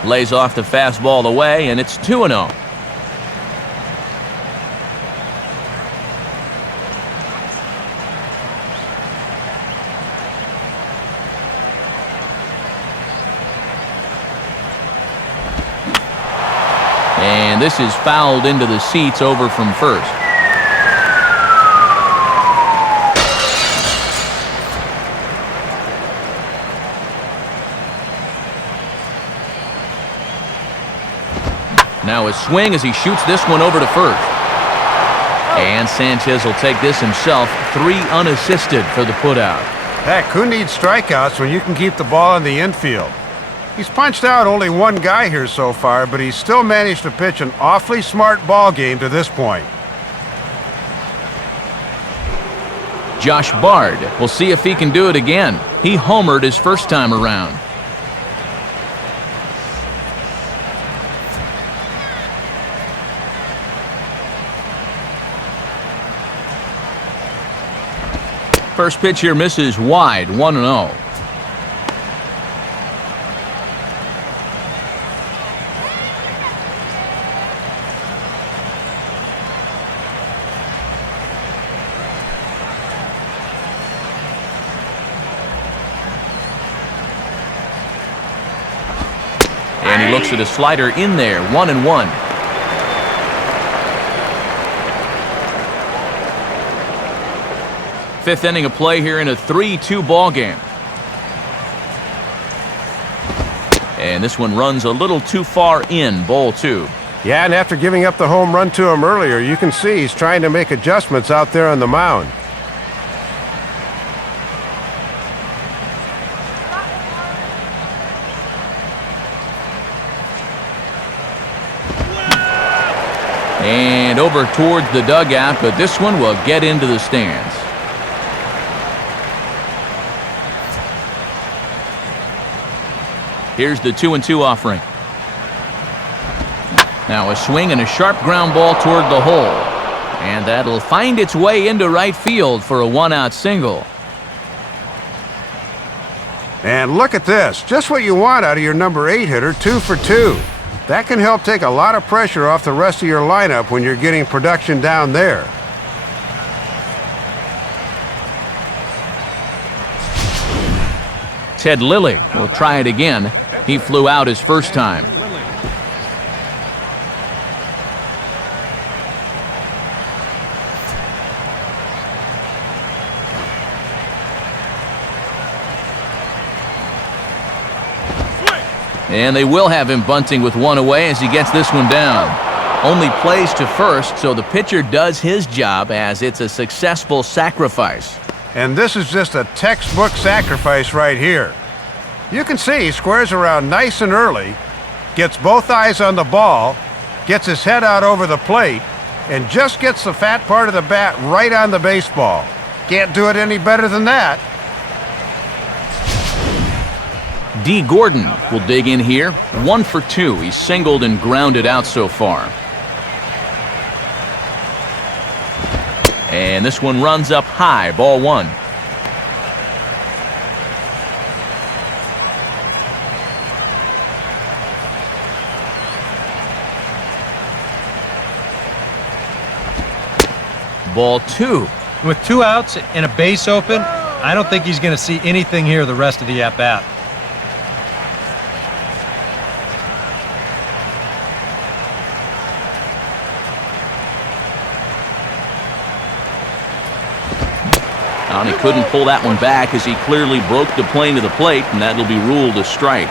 Lays off the fastball away, and it's 2-0. And this is fouled into the seats over from first. Now a swing as he shoots this one over to first. And Sanchez will take this himself. 3 unassisted for the putout. Heck, who needs strikeouts when you can keep the ball in the infield? He's punched out only 1 guy here so far, but he's still managed to pitch an awfully smart ball game to this point. Josh Bard will see if he can do it again. He homered his first time around. First pitch here misses wide, 1-0. And he looks at a slider in there, 1-1. Fifth inning of play here in a 3-2 ball game. And this one runs a little too far in, ball 2. Yeah, and after giving up the home run to him earlier, you can see he's trying to make adjustments out there on the mound. And over towards the dugout, but this one will get into the stands. Here's the 2-2 offering. Now a swing and a sharp ground ball toward the hole. And that'll find its way into right field for a 1-out single. And look at this. Just what you want out of your number 8 hitter, 2 for 2. That can help take a lot of pressure off the rest of your lineup when you're getting production down there. Ted Lilly will try it again. He flew out his first time. And they will have him bunting with one away as he gets this one down. Only plays to first, so the pitcher does his job as it's a successful sacrifice. And this is just a textbook sacrifice right here. You can see he squares around nice and early, gets both eyes on the ball, gets his head out over the plate, and just gets the fat part of the bat right on the baseball. Can't do it any better than that. D. Gordon will dig in here. 1 for 2. He's singled and grounded out so far. And this one runs up high, ball 1. Ball 2. With 2 outs and a base open, I don't think he's going to see anything here the rest of the at-bat. And he couldn't pull that one back as he clearly broke the plane to the plate, and that'll be ruled a strike.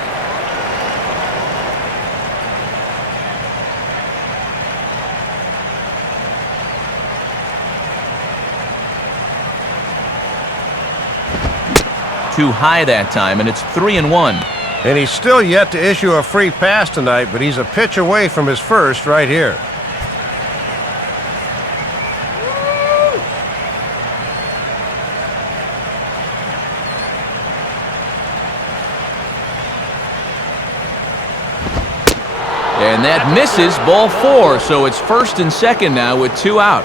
Too high that time, and it's 3-1. And he's still yet to issue a free pass tonight, but he's a pitch away from his first right here. And that misses, ball 4, so it's 1st and 2nd now with 2 out.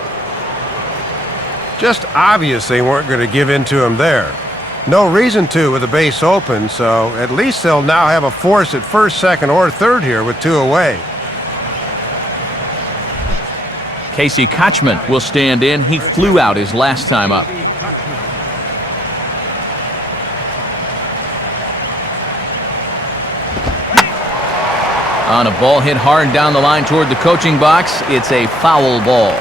Just obvious they weren't going to give in to him there. No reason to with the base open, so at least they'll now have a force at 1st, 2nd, or 3rd here with 2 away. Casey Kochman will stand in. He flew out his last time up. On a ball hit hard down the line toward the coaching box, it's a foul ball.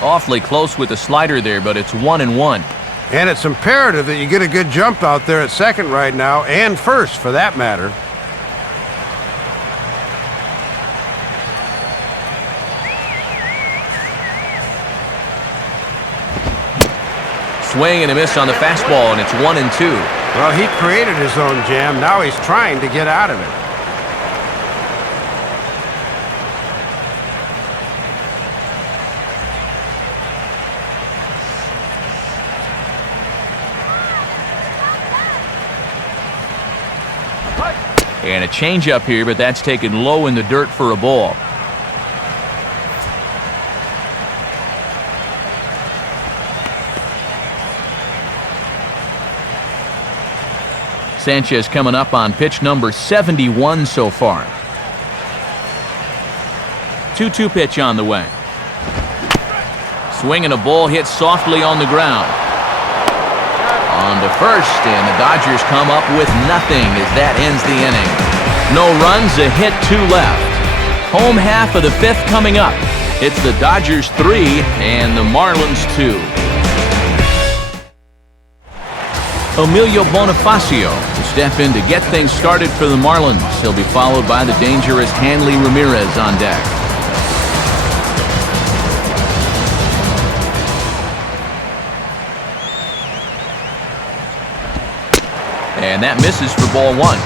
Awfully close with the slider there, but it's 1-1. And it's imperative that you get a good jump out there at 2nd right now, and 1st for that matter. Swing and a miss on the fastball, and it's 1-2. Well, he created his own jam. Now he's trying to get out of it. And a changeup here, but that's taken low in the dirt for a ball. Sanchez coming up on pitch number 71 so far. 2-2 pitch on the way. Swing and a ball hit softly on the ground. On to first, and the Dodgers come up with nothing as that ends the inning. No runs, a hit, 2 left. Home half of the 5th coming up. It's the Dodgers 3 and the Marlins 2. Emilio Bonifacio will step in to get things started for the Marlins. He'll be followed by the dangerous Hanley Ramirez on deck. And that misses for ball 1.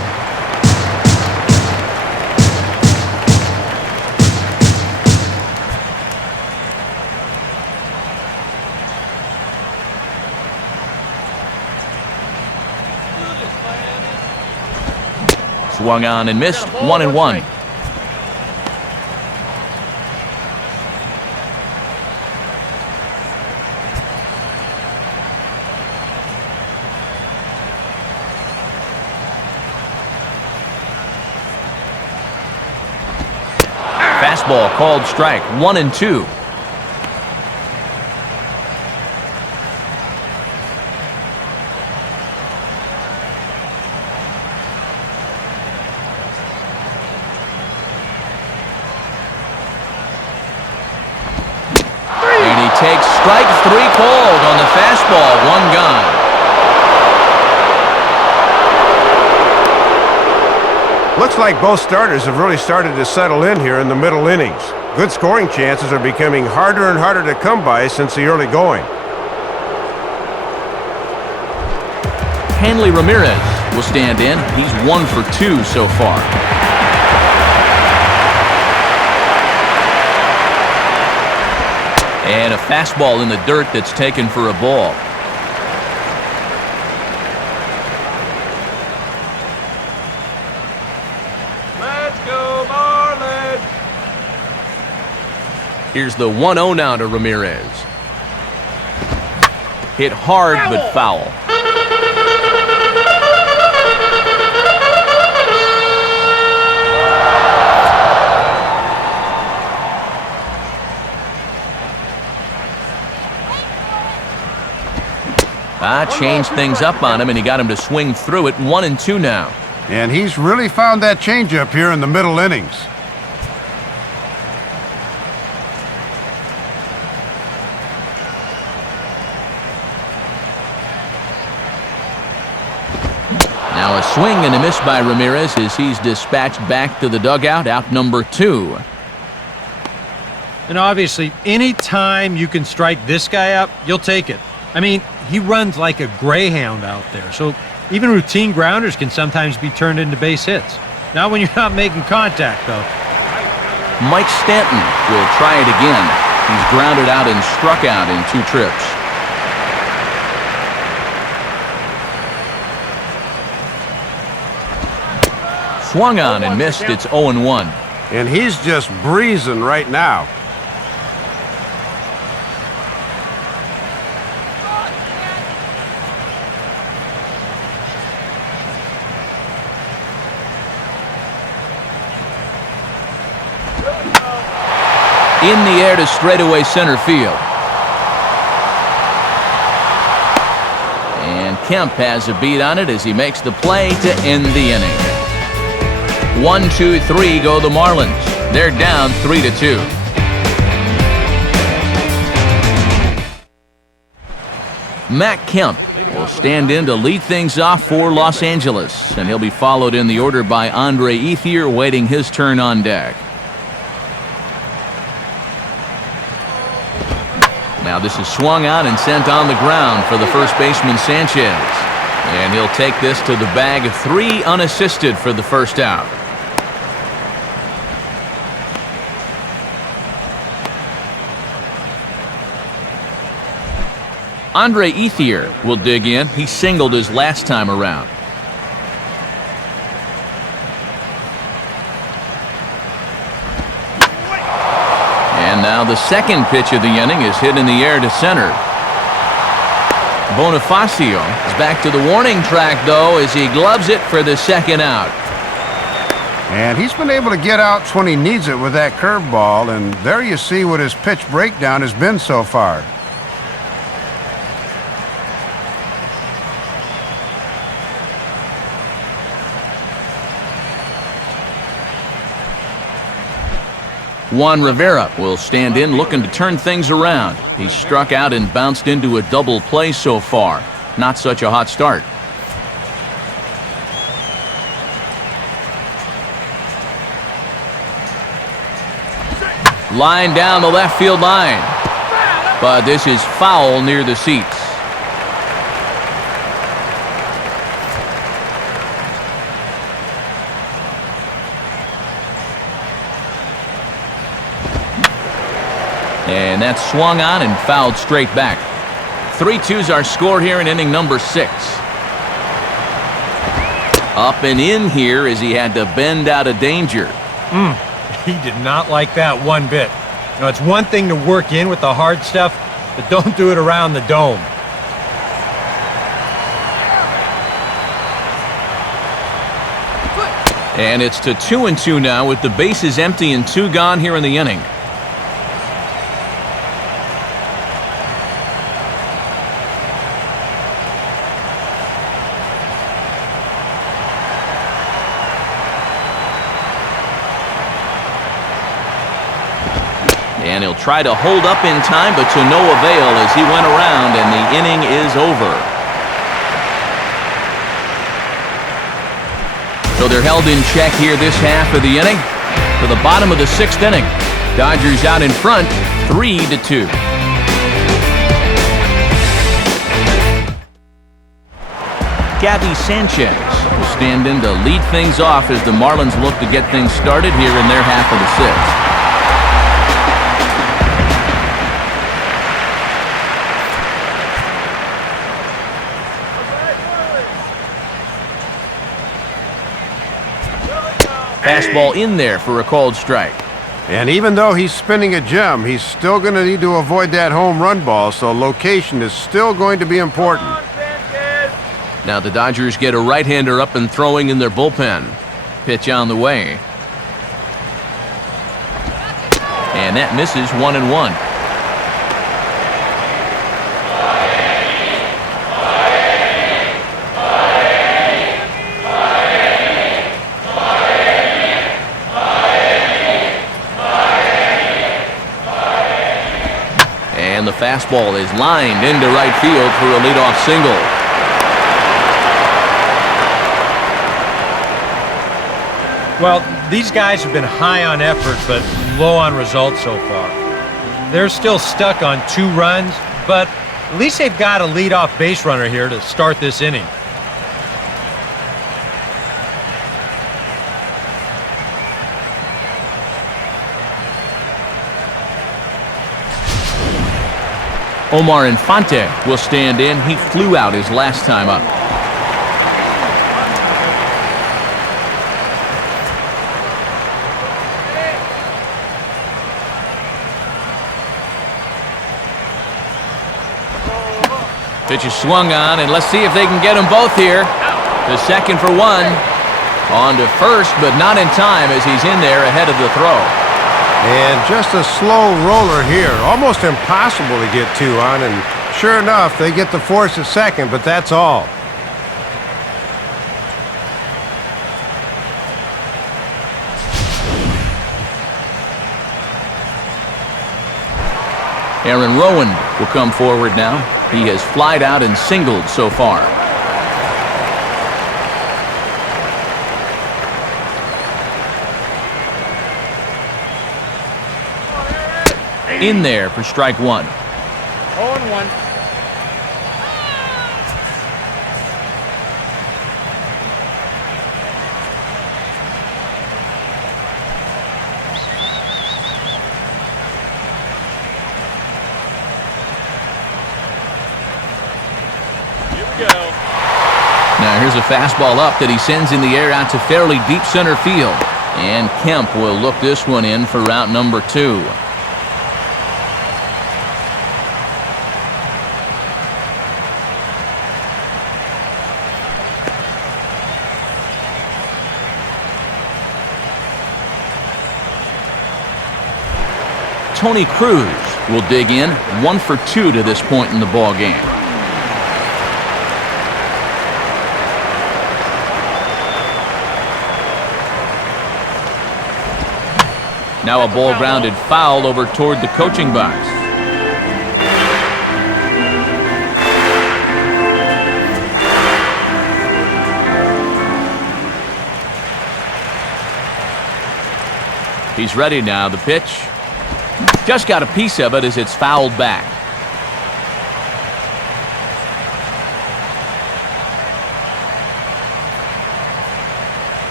Swung on and missed, 1-1. Fastball called strike, 1-2. And he takes strike 3 called on the fastball, 1 gone. Looks like both starters have really started to settle in here in the middle innings. Good scoring chances are becoming harder and harder to come by since the early going. Hanley Ramirez will stand in. He's 1 for 2 so far. And a fastball in the dirt that's taken for a ball. Let's go, Marlins! Here's the 1-0 now to Ramirez. Hit hard but foul. Changed things up on him, and he got him to swing through it. 1-2 now. And he's really found that changeup here in the middle innings. Now a swing and a miss by Ramirez as he's dispatched back to the dugout, out number 2. And obviously, any time you can strike this guy up, you'll take it. I mean, he runs like a greyhound out there, so even routine grounders can sometimes be turned into base hits. Not when you're not making contact, though. Mike Stanton will try it again. He's grounded out and struck out in 2 trips. Swung on and missed. It's 0-1. And he's just breezing right now. In the air to straightaway center field. And Kemp has a beat on it as he makes the play to end the inning. 1, 2, 3 go the Marlins. They're down 3-2. Matt Kemp will stand in to lead things off for Los Angeles, and he'll be followed in the order by Andre Ethier, waiting his turn on deck. Now this is swung on and sent on the ground for the first baseman Sanchez. And he'll take this to the bag of 3 unassisted for the first out. Andre Ethier will dig in. He singled his last time around. And now the second pitch of the inning is hit in the air to center. Bonifacio is back to the warning track, though, as he gloves it for the second out. And he's been able to get outs when he needs it with that curveball, and there you see what his pitch breakdown has been so far. Juan Rivera will stand in, looking to turn things around. He's struck out and bounced into a double play so far. Not such a hot start. Line down the left field line. But this is foul near the seats. And that's swung on and fouled straight back. 3-2's our score here in inning number 6. Up and in here as he had to bend out of danger. He did not like that one bit. You know, it's one thing to work in with the hard stuff, but don't do it around the dome. And it's to 2-2 now with the bases empty and 2 gone here in the inning. And he'll try to hold up in time, but to no avail as he went around and the inning is over. So they're held in check here this half of the inning. To the bottom of the 6th inning. Dodgers out in front, 3-2. Gabby Sanchez will stand in to lead things off as the Marlins look to get things started here in their half of the 6th. Fastball in there for a called strike. And even though he's spinning a gem, he's still going to need to avoid that home run ball, so location is still going to be important. Now the Dodgers get a right-hander up and throwing in their bullpen. Pitch on the way. And that misses 1-1. And the fastball is lined into right field for a leadoff single. Well, these guys have been high on effort, but low on results so far. They're still stuck on 2 runs, but at least they've got a leadoff base runner here to start this inning. Omar Infante will stand in. He flew out his last time up. Pitch is swung on, and let's see if they can get them both here. The second for 1. On to first, but not in time as he's in there ahead of the throw. And just a slow roller here. Almost impossible to get 2 on, and sure enough, they get the force at second, but that's all. Aaron Rowan will come forward now. He has flied out and singled so far. In there for strike 1. 0-1. Now here's a fastball up that he sends in the air out to fairly deep center field. And Kemp will look this one in for route number 2. Tony Cruz will dig in, 1 for 2 to this point in the ball game. Now a ball grounded foul over toward the coaching box. He's ready now. The pitch. Just got a piece of it as it's fouled back.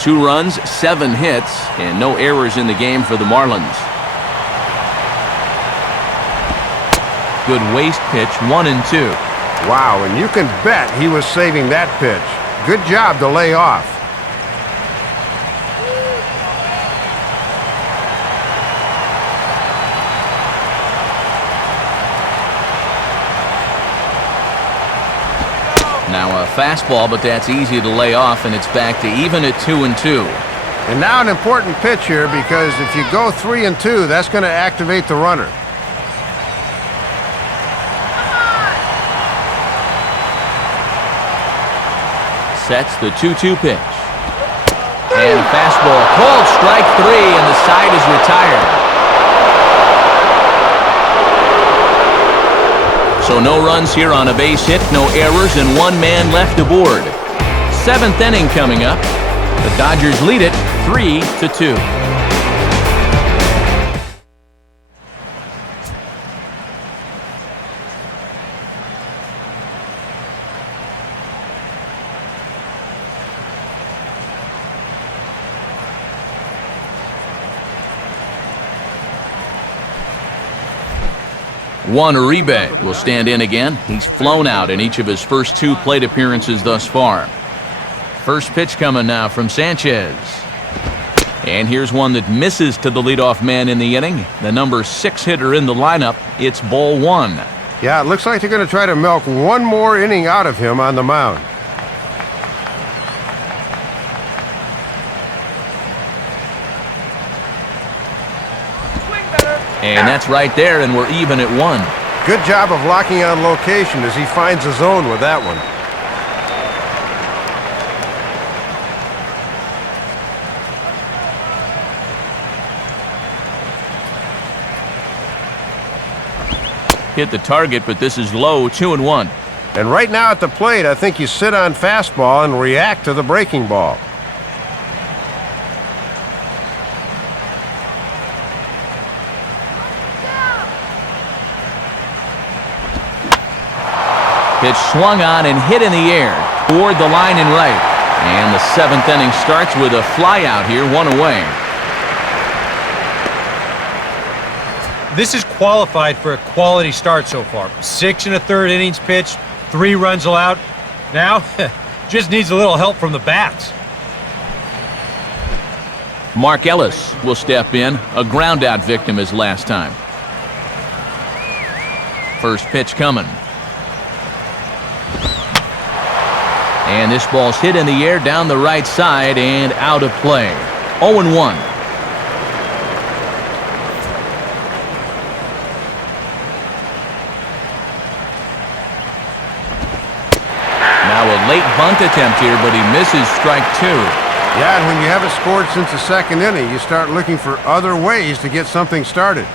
Two runs, 7 hits, and no errors in the game for the Marlins. Good waste pitch, 1-2. Wow, and you can bet he was saving that pitch. Good job to lay off. Now a fastball, but that's easy to lay off, and it's back to even at 2-2. And now an important pitch here, because if you go 3-2, that's going to activate the runner. Sets the 2-2 pitch. And a fastball called strike 3, and the side is retired. So no runs here on a base hit, no errors, and one man left aboard. 7th inning coming up. The Dodgers lead it 3-2. Juan Uribe will stand in again. He's flown out in each of his first 2 plate appearances thus far. First pitch coming now from Sanchez. And here's one that misses to the leadoff man in the inning. The number 6 hitter in the lineup. It's ball 1. Yeah, it looks like they're going to try to milk one more inning out of him on the mound. And that's right there, and we're even at 1. Good job of locking on location as he finds a zone with that one. Hit the target, but this is low, 2-1. And right now at the plate, I think you sit on fastball and react to the breaking ball. Pitch swung on and hit in the air toward the line and right. And the 7th inning starts with a flyout here, 1 away. This is qualified for a quality start so far. 6 1/3 innings pitched, 3 runs allowed. Now, just needs a little help from the bats. Mark Ellis will step in, a ground-out victim as last time. First pitch coming. And this ball's hit in the air down the right side and out of play. 0-1. Now a late bunt attempt here, but he misses strike 2. Yeah, and when you haven't scored since the 2nd inning, you start looking for other ways to get something started.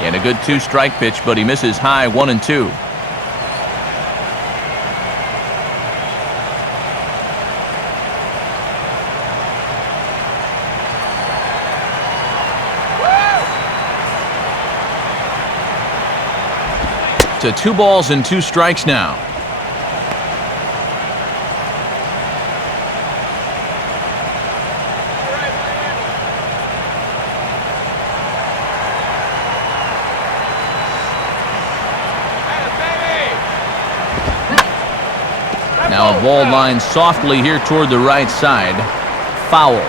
And a good 2-strike pitch, but he misses high, 1-2. To 2 balls and 2 strikes now. Now a ball line softly here toward the right side. Foul.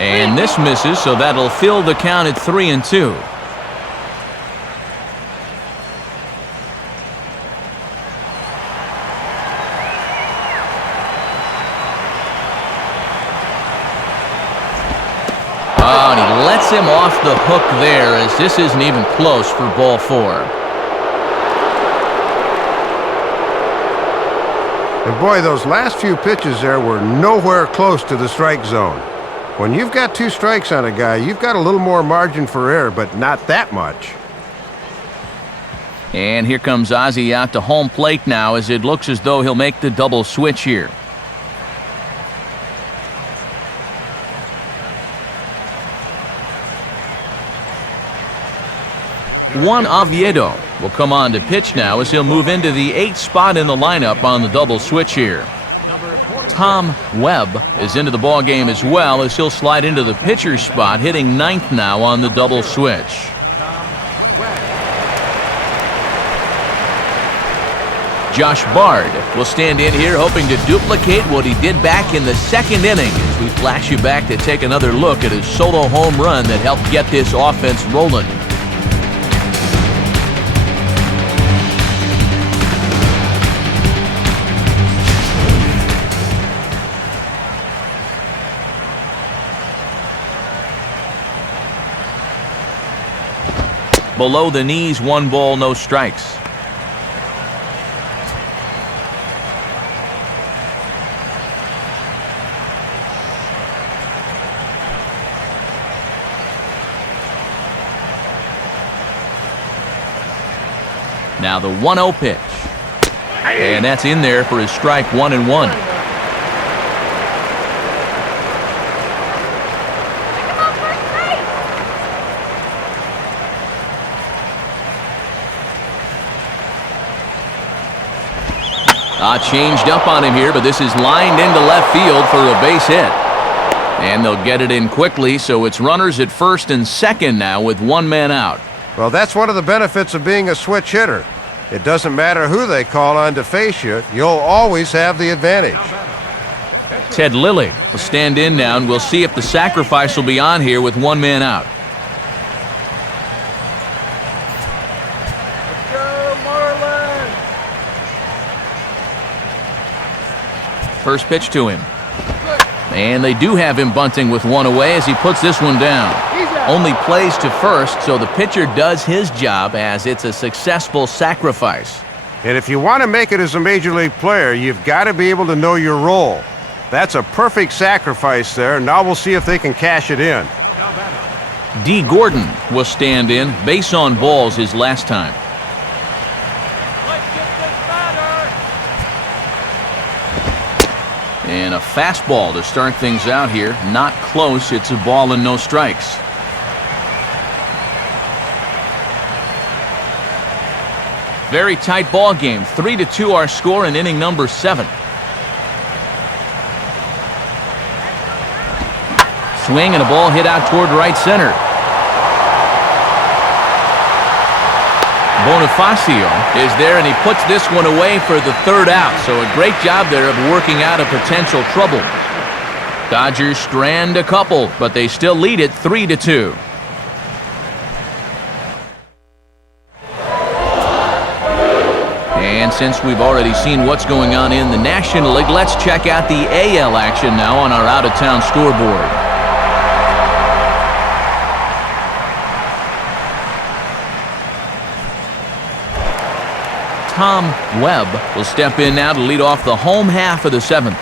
And this misses, so that'll fill the count at 3-2. Oh, and he lets him off the hook there, as this isn't even close for ball 4. And boy, those last few pitches there were nowhere close to the strike zone. When you've got 2 strikes on a guy, you've got a little more margin for error, but not that much. And here comes Ozzie out to home plate now, as it looks as though he'll make the double switch here. Juan Oviedo will come on to pitch now, as he'll move into the 8th spot in the lineup on the double switch here. Tom Webb is into the ball game as well, as he'll slide into the pitcher's spot, hitting 9th now on the double switch. Josh Bard will stand in here hoping to duplicate what he did back in the second inning as we flash you back to take another look at his solo home run that helped get this offense rolling. Below the knees, 1 ball, no strikes. Now the 1-0 pitch. And that's in there for his strike 1-1. Changed up on him here, but this is lined into left field for a base hit. And they'll get it in quickly, so it's runners at first and second now with 1 man out. Well, that's one of the benefits of being a switch hitter. It doesn't matter who they call on to face you, you'll always have the advantage. Ted Lilly will stand in now, and we'll see if the sacrifice will be on here with 1 man out. Let's go, Marlins! First pitch to him. And they do have him bunting with 1 away as he puts this one down. Only plays to first, so the pitcher does his job as it's a successful sacrifice. And if you want to make it as a major league player, you've got to be able to know your role. That's a perfect sacrifice there. Now we'll see if they can cash it in. D. Gordon will stand in. Base on balls his last time. Let's get this batter! And a fastball to start things out here. Not close. It's a ball and no strikes. Very tight ball game. 3-2 our score in inning number 7. Swing and a ball hit out toward right center. Bonifacio is there, and he puts this one away for the 3rd out. So a great job there of working out a potential trouble. Dodgers strand a couple, but they still lead it 3-2. And since we've already seen what's going on in the National League, let's check out the AL action now on our out-of-town scoreboard. Tom Webb will step in now to lead off the home half of the 7th.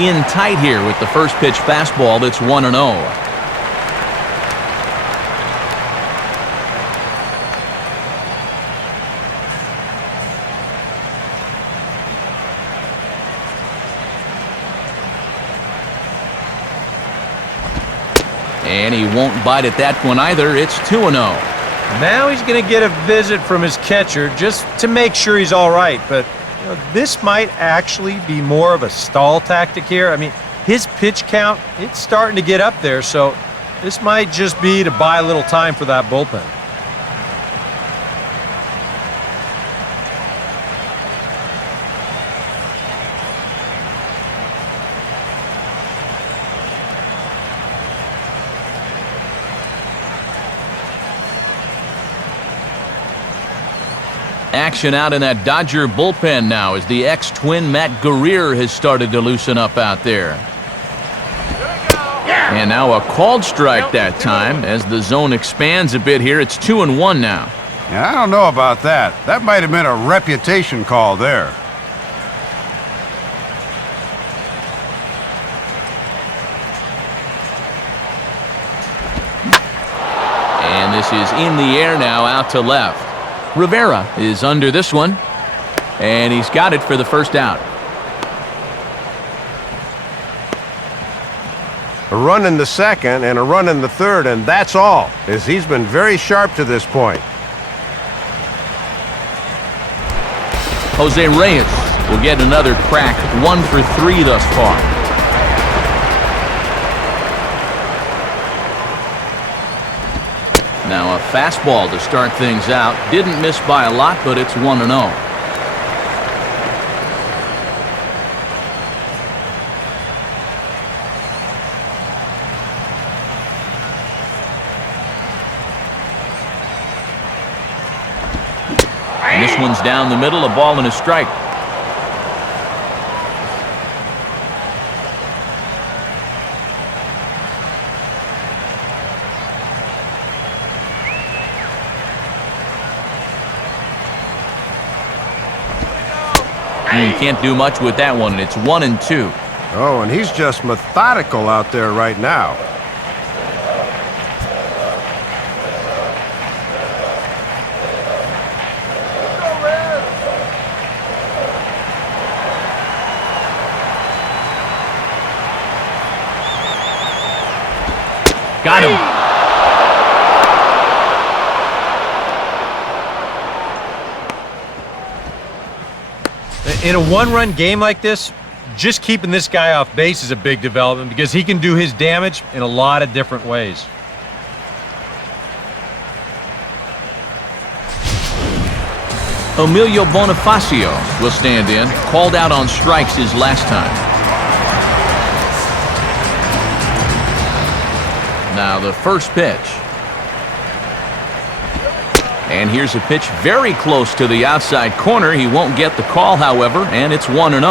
In tight here with the first pitch fastball that's 1-0. And he won't bite at that one either. It's 2-0. Now he's going to get a visit from his catcher just to make sure he's all right. But this might actually be more of a stall tactic here. I mean, his pitch count, it's starting to get up there, so this might just be to buy a little time for that bullpen. Action out in that Dodger bullpen now as the ex-Twin Matt Guerrier has started to loosen up out there. And now a called strike that time as the zone expands a bit here. It's 2-1 now. Yeah, I don't know about that. That might have been a reputation call there. And this is in the air now out to left. Rivera is under this one, and he's got it for the 1st out. A run in the 2nd and a run in the 3rd, and that's all, as he's been very sharp to this point. Jose Reyes will get another crack, 1 for 3 thus far. Now a fastball to start things out. Didn't miss by a lot, but it's 1-0. And this one's down the middle, a ball and a strike. You can't do much with that one, and it's 1-2. Oh, and he's just methodical out there right now. Got him. In a one-run game like this, just keeping this guy off base is a big development because he can do his damage in a lot of different ways. Emilio Bonifacio will stand in. Called out on strikes his last time. Now the first pitch. And here's a pitch very close to the outside corner. He won't get the call, however, and it's 1-0.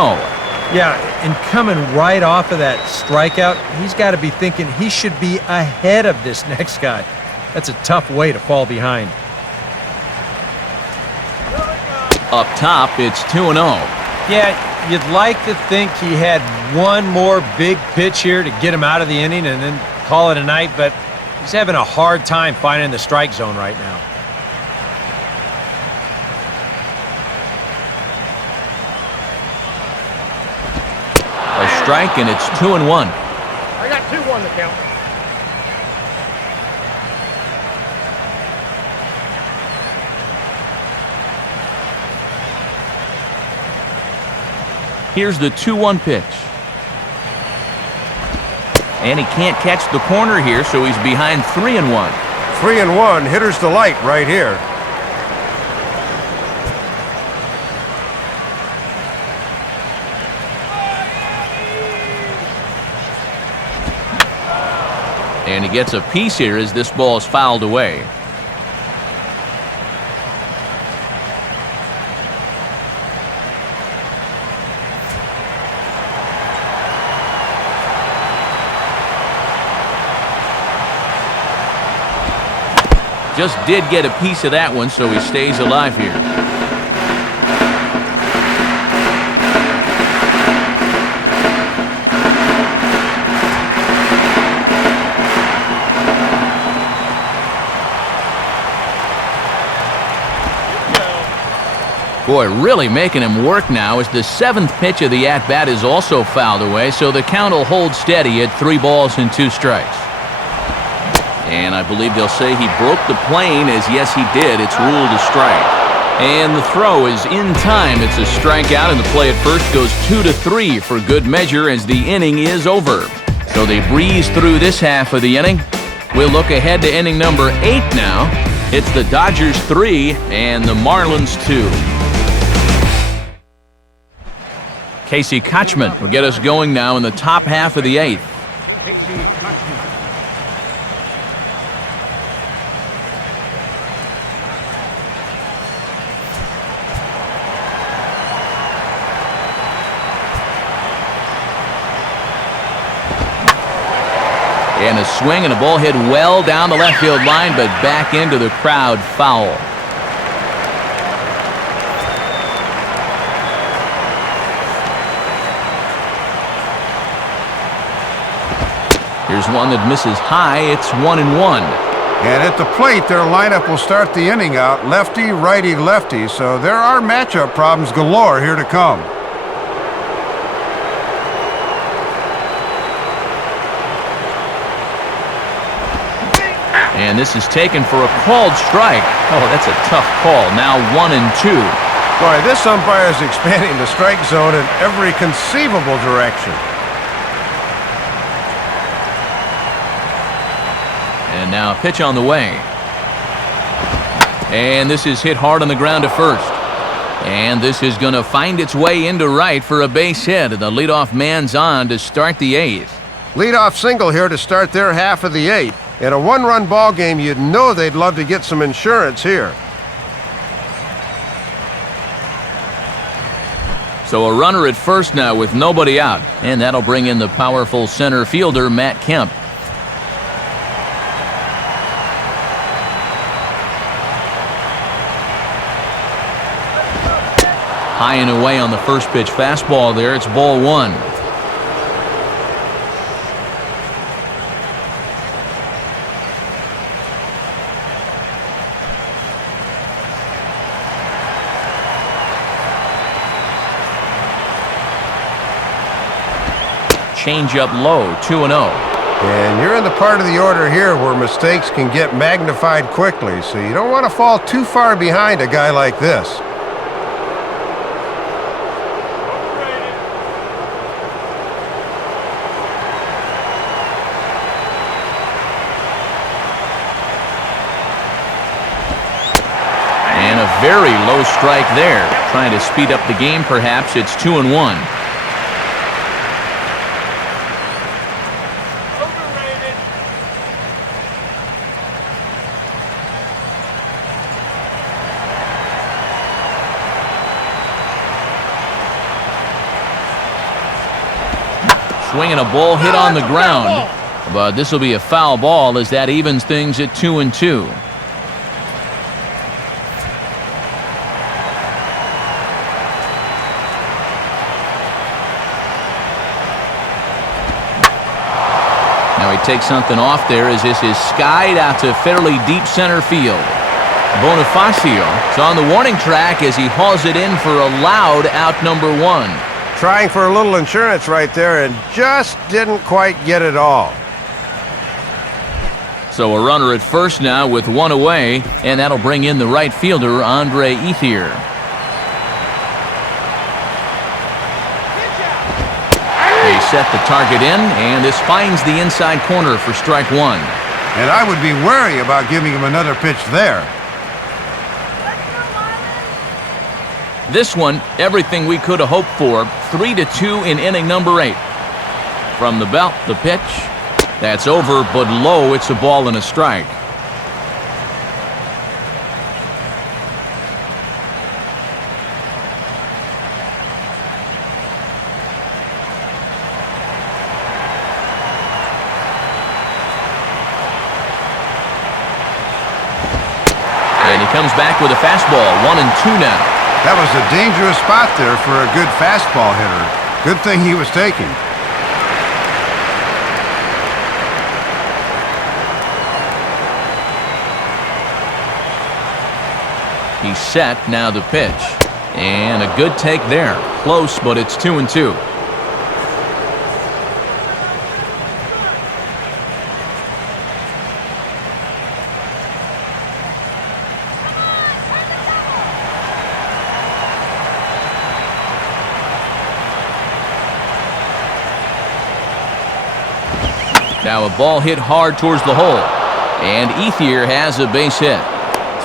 Yeah, and coming right off of that strikeout, he's got to be thinking he should be ahead of this next guy. That's a tough way to fall behind. Up top, it's 2-0. Yeah, you'd like to think he had one more big pitch here to get him out of the inning and then call it a night, but he's having a hard time finding the strike zone right now. A strike, and it's 2-1. I got 2-1 to count. Here's the 2-1 pitch. And he can't catch the corner here, so he's behind 3-1. 3-1, hitter's delight right here. And he gets a piece here as this ball is fouled away. Just did get a piece of that one, so he stays alive here. Boy, really making him work now as the seventh pitch of the at-bat is also fouled away, so the count will hold steady at 3 balls and 2 strikes. And I believe they'll say he broke the plane, as yes he did. It's ruled a strike. And the throw is in time. It's a strikeout, and the play at first goes 2-3 for good measure as the inning is over. So they breeze through this half of the inning. We'll look ahead to inning number 8 now. It's the Dodgers 3 and the Marlins 2. Casey Kochman will get us going now in the top half of the 8th. Casey Kochman. And a swing and a ball hit well down the left field line, but back into the crowd foul. Here's one that misses high. It's 1-1. And at the plate, their lineup will start the inning out lefty, righty, lefty, so there are matchup problems galore here to come. And this is taken for a called strike. Oh, that's a tough call. Now 1-2. Boy, this umpire is expanding the strike zone in every conceivable direction. And now a pitch on the way. And this is hit hard on the ground to first. And this is going to find its way into right for a base hit. And the leadoff man's on to start the 8th. Leadoff single here to start their half of the 8th. In a one-run ball game, you'd know they'd love to get some insurance here. So a runner at first now with nobody out. And that'll bring in the powerful center fielder, Matt Kemp. High and away on the first pitch fastball there. It's ball 1. Change up low, 2-0. And you're in the part of the order here where mistakes can get magnified quickly, so you don't want to fall too far behind a guy like this. And a very low strike there. Trying to speed up the game, perhaps. It's 2-1. Swinging a ball hit on the ground, but this will be a foul ball as that evens things at 2-2. Now he takes something off there as this is skied out to fairly deep center field. Bonifacio is on the warning track as he hauls it in for a loud out number 1. Trying for a little insurance right there and just didn't quite get it all. So a runner at first now with 1 away, and that'll bring in the right fielder, Andre Ethier. They set the target in, and this finds the inside corner for strike 1. And I would be wary about giving him another pitch there. This one, everything we could have hoped for. 3-2 in inning number 8. From the belt, the pitch. That's over, but low. It's a ball and a strike. And he comes back with a fastball. 1-2 now. That was a dangerous spot there for a good fastball hitter. Good thing he was taken. He's set, now the pitch. And a good take there. Close, but it's 2-2. Now a ball hit hard towards the hole. And Ethier has a base hit.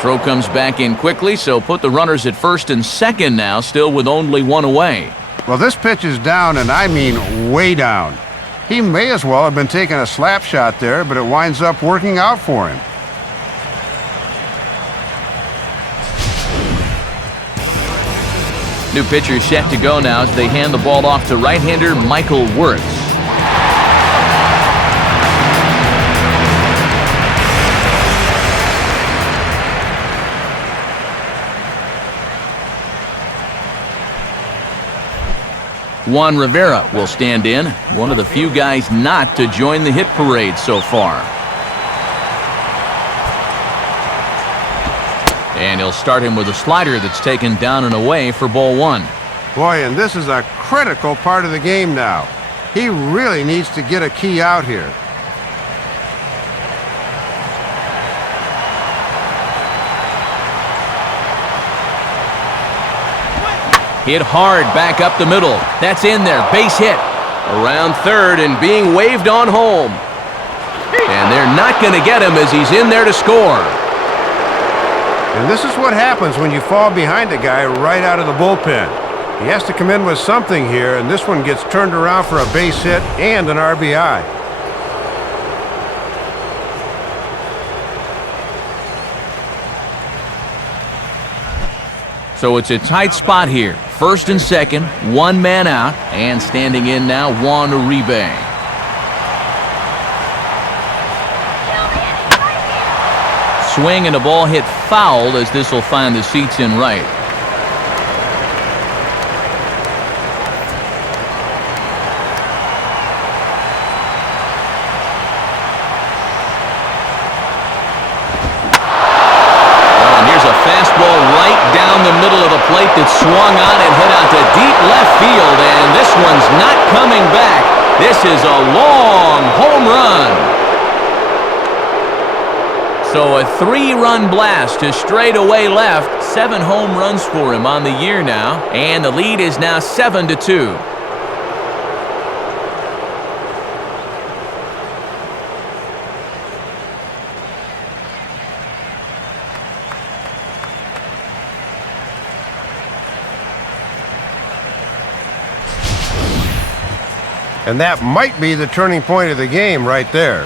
Throw comes back in quickly, so put the runners at first and second now, still with only 1 away. Well, this pitch is down, and I mean way down. He may as well have been taking a slap shot there, but it winds up working out for him. New pitcher set to go now as they hand the ball off to right-hander Michael Wirtz. Juan Rivera will stand in, one of the few guys not to join the hit parade so far. And he'll start him with a slider that's taken down and away for ball 1. Boy, and this is a critical part of the game now. He really needs to get a key out here. Hit hard back up the middle. That's in there. Base hit. Around third and being waved on home. And they're not going to get him as he's in there to score. And this is what happens when you fall behind a guy right out of the bullpen. He has to come in with something here, and this one gets turned around for a base hit and an RBI. So it's a tight spot here. First and second, one man out, and standing in now, Juan Uribe. Swing and the ball hit foul as this will find the seats in right. Fastball right down the middle of the plate that swung on and hit out to deep left field, and this one's not coming back. This is a long home run. So a 3-run blast to straightaway left. 7 home runs for him on the year now, and the lead is now 7-2. And that might be the turning point of the game right there.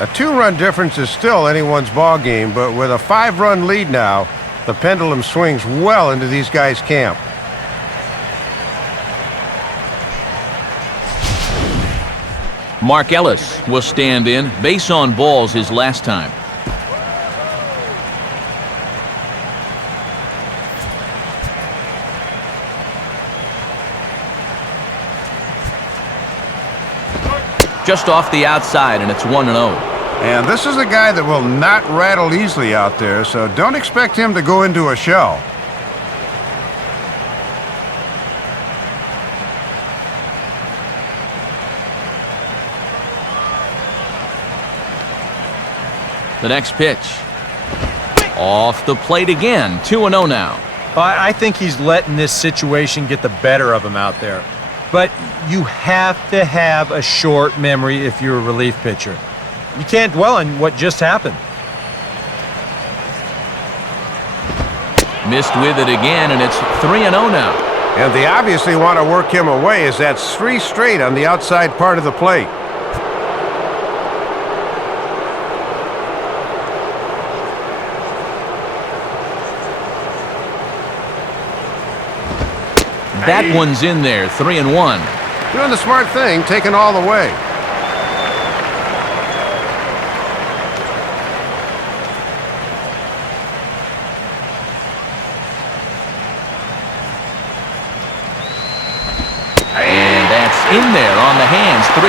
A 2-run difference is still anyone's ball game, but with a 5-run lead now, the pendulum swings well into these guys' camp. Mark Ellis will stand in. Base on balls his last time. Just off the outside, and it's 1-0. And this is a guy that will not rattle easily out there, so don't expect him to go into a shell. The next pitch. Off the plate again. 2-0 now. I think he's letting this situation get the better of him out there. But you have to have a short memory if you're a relief pitcher. You can't dwell on what just happened. Missed with it again, and it's 3-0 now. And they obviously want to work him away, as that's 3 straight on the outside part of the plate. That one's in there, 3-1. Doing the smart thing, taking all the way. And that's in there on the hands, 3-2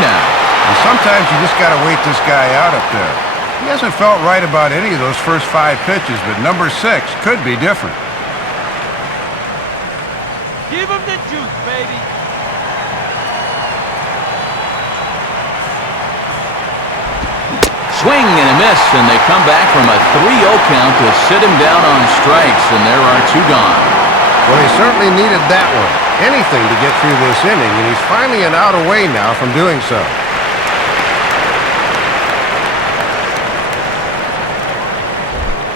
now. And sometimes you just got to wait this guy out up there. He hasn't felt right about any of those first 5 pitches, but number 6 could be different. Give him the juice, baby. Swing and a miss, and they come back from a 3-0 count to sit him down on strikes, and there are 2 gone. Well, he certainly needed that one. Anything to get through this inning, and he's finally an out away now from doing so.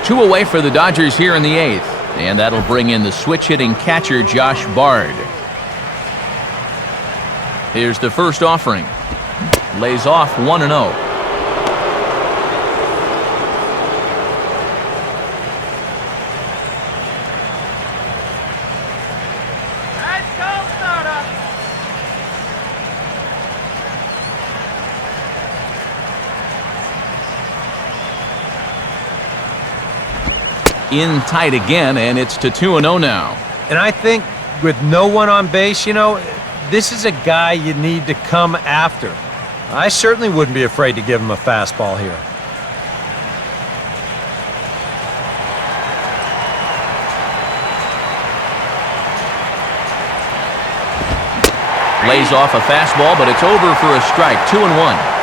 Two away for the Dodgers here in the 8th. And that'll bring in the switch-hitting catcher, Josh Bard. Here's the first offering. Lays off 1-0. In tight again, and it's to 2-0 now. And I think with no one on base, this is a guy you need to come after. I certainly wouldn't be afraid to give him a fastball here. Lays off a fastball, but it's over for a strike. 2-1.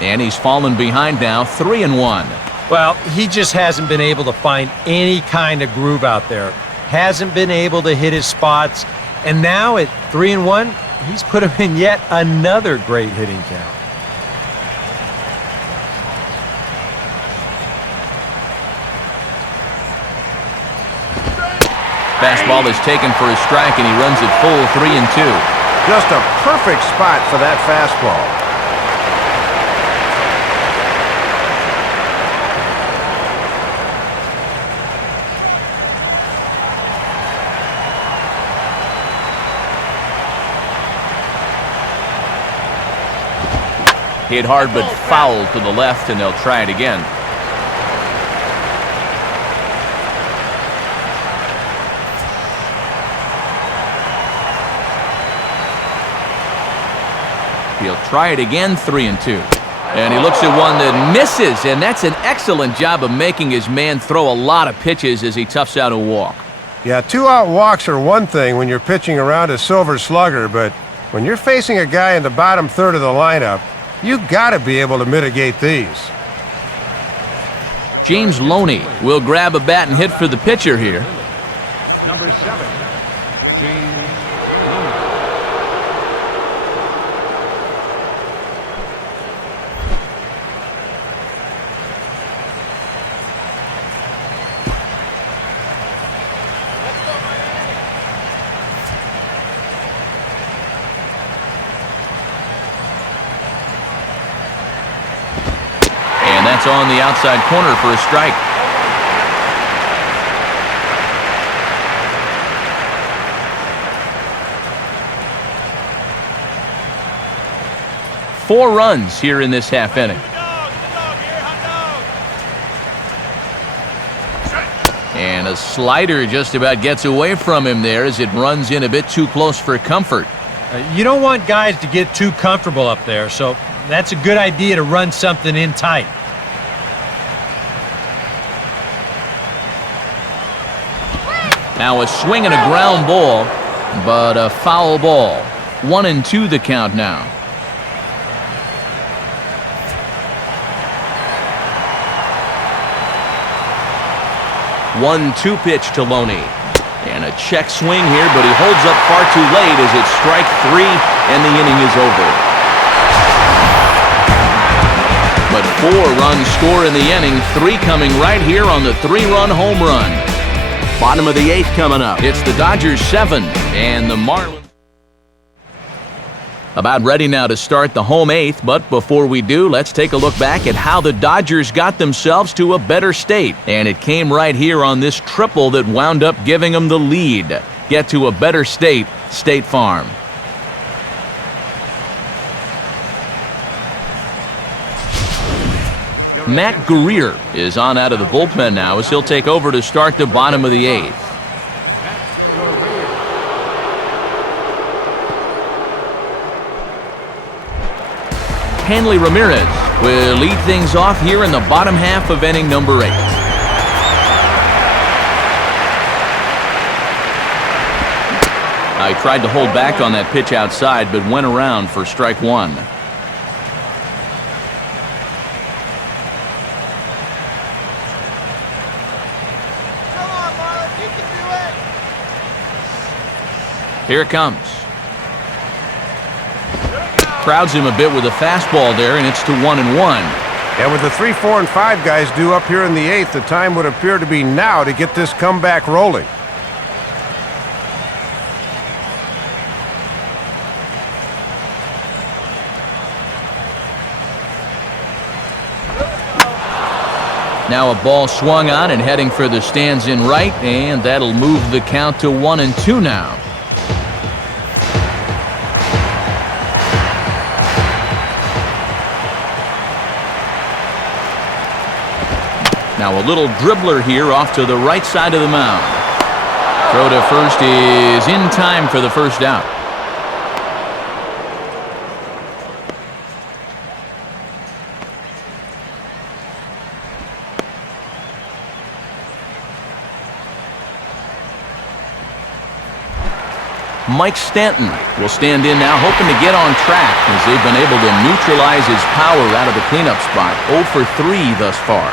And he's fallen behind now, 3-1. Well, he just hasn't been able to find any kind of groove out there. Hasn't been able to hit his spots, And now at 3-1, he's put him in yet another great hitting count. Fastball is taken for a strike, and he runs it full 3-2. Just a perfect spot for that fastball. Hit hard but foul to the left, and they'll try it again. He'll try it again, 3-2. And he looks at one that misses, and that's an excellent job of making his man throw a lot of pitches as he toughs out a walk. Yeah, 2-out walks are one thing when you're pitching around a silver slugger, but when you're facing a guy in the bottom third of the lineup, you gotta be able to mitigate these. James Loney will grab a bat and hit for the pitcher here. Number 7, James Loney. And that's on the outside corner for a strike. Four runs here in this half inning. And a slider just about gets away from him there as it runs in a bit too close for comfort. You don't want guys to get too comfortable up there, so that's a good idea to run something in tight. Now a swing and a ground ball, but a foul ball. 1-2 the count now. 1-2 pitch to Loney. And a check swing here, but he holds up far too late as it's strike 3 and the inning is over. But 4 runs score in the inning, 3 coming right here on the 3-run home run. Bottom of the 8th coming up. It's the Dodgers 7 and the Marlins about ready now to start the home 8th, but before we do, let's take a look back at how the Dodgers got themselves to a better state. And it came right here on this triple that wound up giving them the lead. Get to a better state, State Farm. Matt Guerrier is on out of the bullpen now as he'll take over to start the bottom of the 8th. Hanley Ramirez will lead things off here in the bottom half of inning number 8. I tried to hold back on that pitch outside, but went around for strike 1. Here it comes. Crowds him a bit with a fastball there, and it's to 1-1. And with the 3, 4, and 5 guys due up here in the 8th, the time would appear to be now to get this comeback rolling. Now a ball swung on and heading for the stands in right, and that'll move the count to 1-2 now. Now a little dribbler here off to the right side of the mound. Throw to first is in time for the first out. Mike Stanton will stand in now, hoping to get on track as they've been able to neutralize his power out of the cleanup spot. 0 for 3 thus far.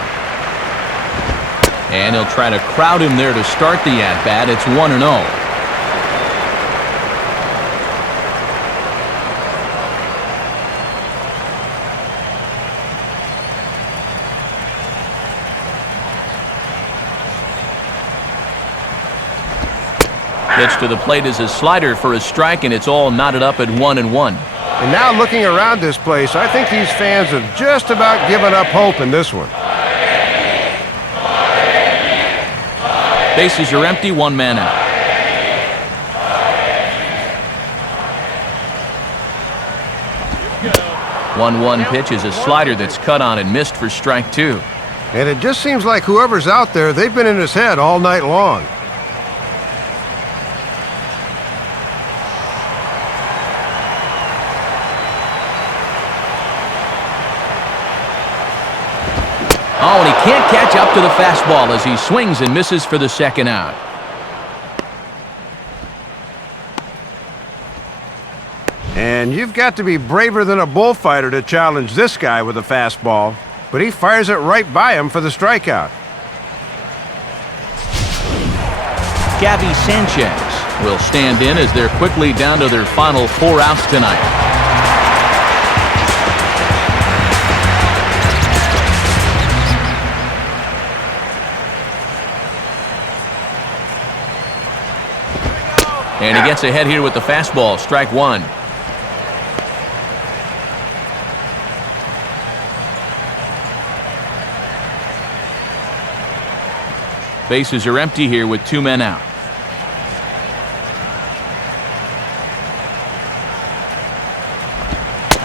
And he'll try to crowd him there to start the at-bat. It's 1-0. Pitch to the plate is a slider for a strike, and it's all knotted up at 1-1. And now looking around this place, I think these fans have just about given up hope in this one. Bases are empty, one man out. One pitch is a slider that's cut on and missed for strike 2. And it just seems like whoever's out there, they've been in his head all night long. Oh, and he can't catch up to the fastball as he swings and misses for the second out. And you've got to be braver than a bullfighter to challenge this guy with a fastball, but he fires it right by him for the strikeout. Gabby Sanchez will stand in as they're quickly down to their final 4 outs tonight. And he gets ahead here with the fastball, strike 1. Bases are empty here with 2 men out.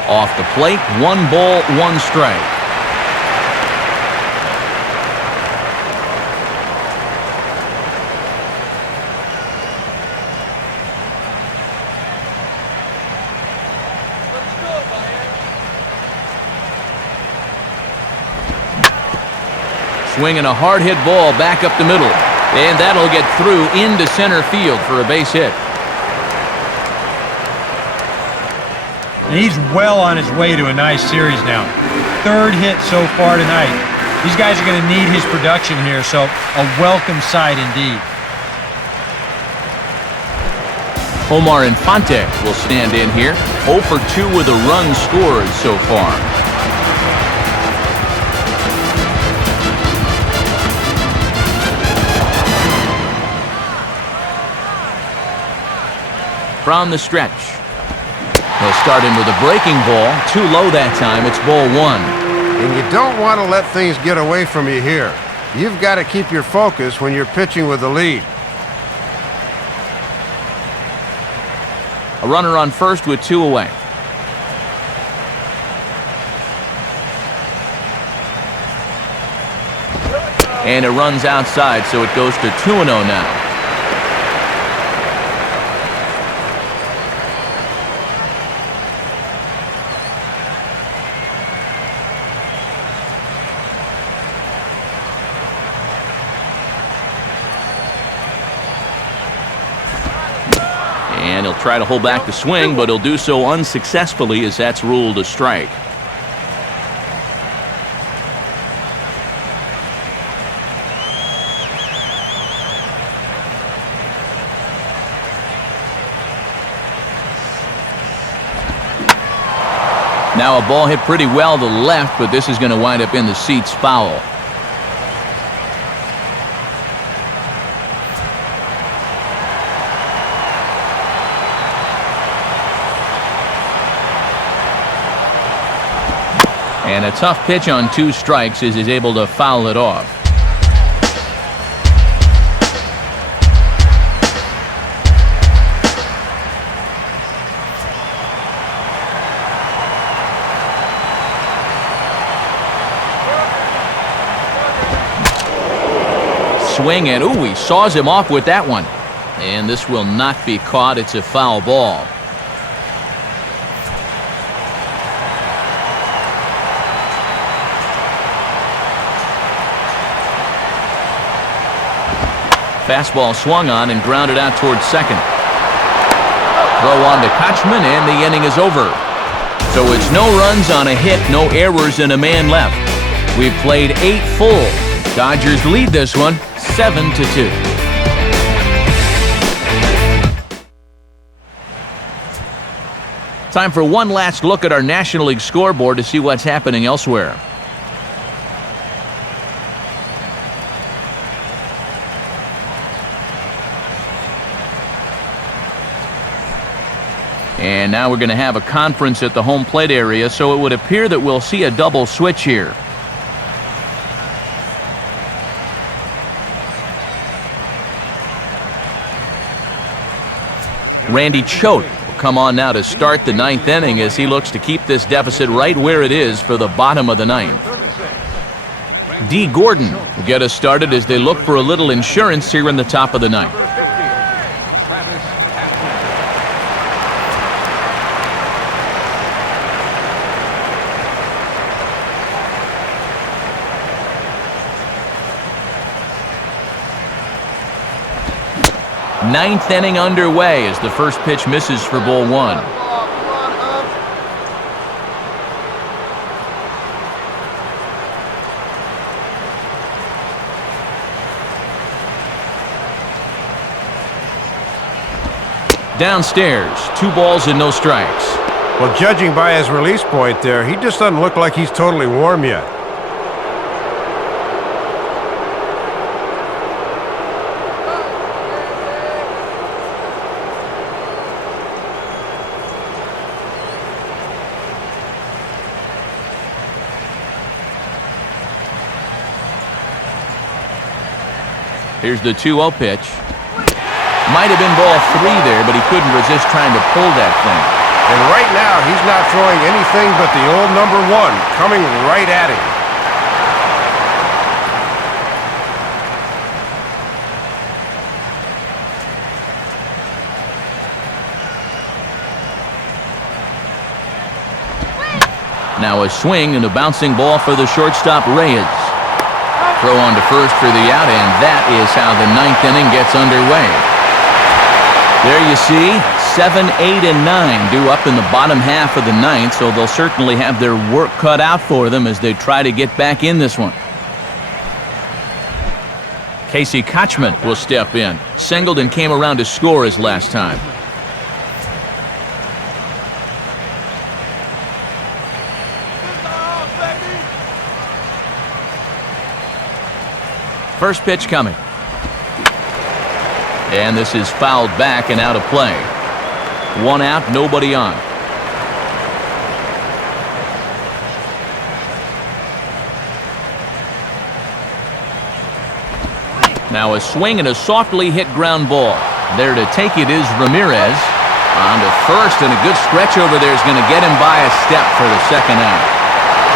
Off the plate, 1 ball, 1 strike. Swinging a hard-hit ball back up the middle. And that'll get through into center field for a base hit. And he's well on his way to a nice series now. 3rd hit so far tonight. These guys are going to need his production here, so a welcome sight indeed. Omar Infante will stand in here. 0 for 2 with a run scored so far. From the stretch. He'll start him with a breaking ball. Too low that time. It's ball 1. And you don't want to let things get away from you here. You've got to keep your focus when you're pitching with the lead. A runner on first with 2 away. And it runs outside, so it goes to 2-0 now. And he'll try to hold back the swing, but he'll do so unsuccessfully as that's ruled a strike. Now a ball hit pretty well to the left, but this is going to wind up in the seats foul. And a tough pitch on 2 strikes as he's able to foul it off. Swing, and ooh, he saws him off with that one. And this will not be caught. It's a foul ball. Fastball swung on and grounded out towards second. Throw on to Kochman, and the inning is over. So it's no runs on a hit, no errors, and a man left. We've played 8 full. Dodgers lead this one 7-2. Time for one last look at our National League scoreboard to see what's happening elsewhere. And now we're going to have a conference at the home plate area, so it would appear that we'll see a double switch here. Randy Choate will come on now to start the ninth inning as he looks to keep this deficit right where it is for the bottom of the ninth. D. Gordon will get us started as they look for a little insurance here in the top of the ninth. Ninth inning underway as the first pitch misses for ball one. Downstairs, 2 balls and no strikes. Well, judging by his release point there, he just doesn't look like he's totally warm yet. Here's the 2-0 pitch. Might have been ball 3 there, but he couldn't resist trying to pull that thing. And right now, he's not throwing anything but the old number 1 coming right at him. Now a swing and a bouncing ball for the shortstop Reyes. Throw on to first for the out, and that is how the ninth inning gets underway. There you see, 7, 8, and 9 due up in the bottom half of the ninth, so they'll certainly have their work cut out for them as they try to get back in this one. Casey Kochman will step in. Singleton came around to score his last time. First pitch coming. And this is fouled back and out of play. 1 out, nobody on. Now a swing and a softly hit ground ball. There to take it is Ramirez. On to first, and a good stretch over there is going to get him by a step for the second out.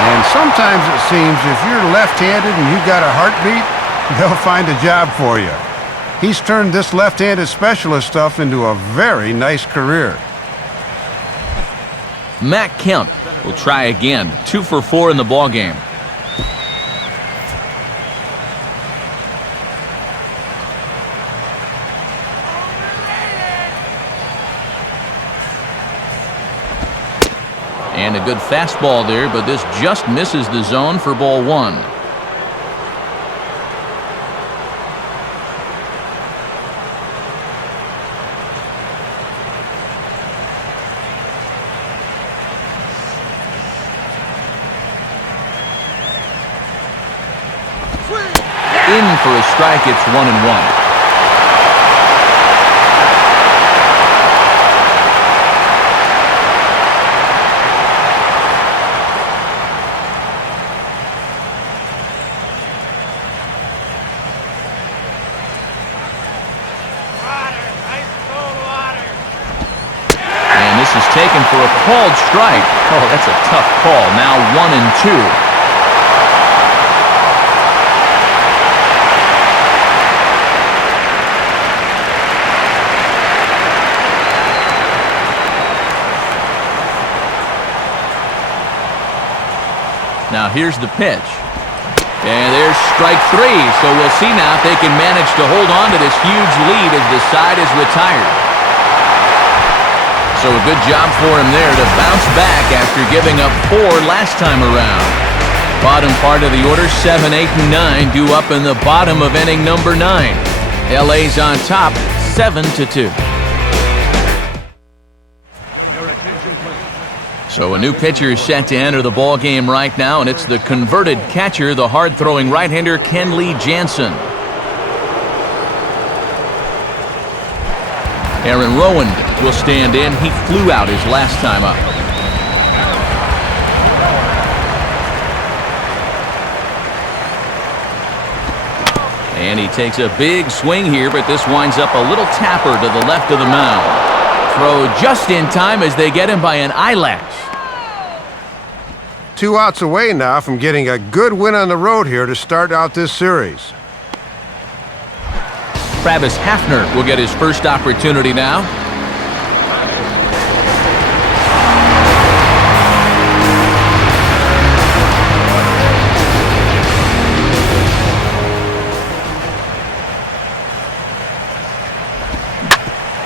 And sometimes it seems if you're left-handed and you got a heartbeat, they'll find a job for you. He's turned this left-handed specialist stuff into a very nice career. Matt Kemp will try again. 2 for 4 in the ballgame. And a good fastball there, but this just misses the zone for ball 1. In for a strike, it's 1-1. And this is taken for a called strike. Oh, that's a tough call. Now 1-2. Now here's the pitch. And there's strike 3. So we'll see now if they can manage to hold on to this huge lead as the side is retired. So a good job for him there to bounce back after giving up 4 last time around. Bottom part of the order, 7, 8, and 9 due up in the bottom of inning number 9. LA's on top, 7-2. So a new pitcher is set to enter the ball game right now, and it's the converted catcher, the hard-throwing right-hander Kenley Jansen. Aaron Rowan will stand in. He flew out his last time up. And he takes a big swing here, but this winds up a little tapper to the left of the mound. Throw just in time as they get him by an eyelash. 2 outs away now from getting a good win on the road here to start out this series. Travis Hafner will get his first opportunity now.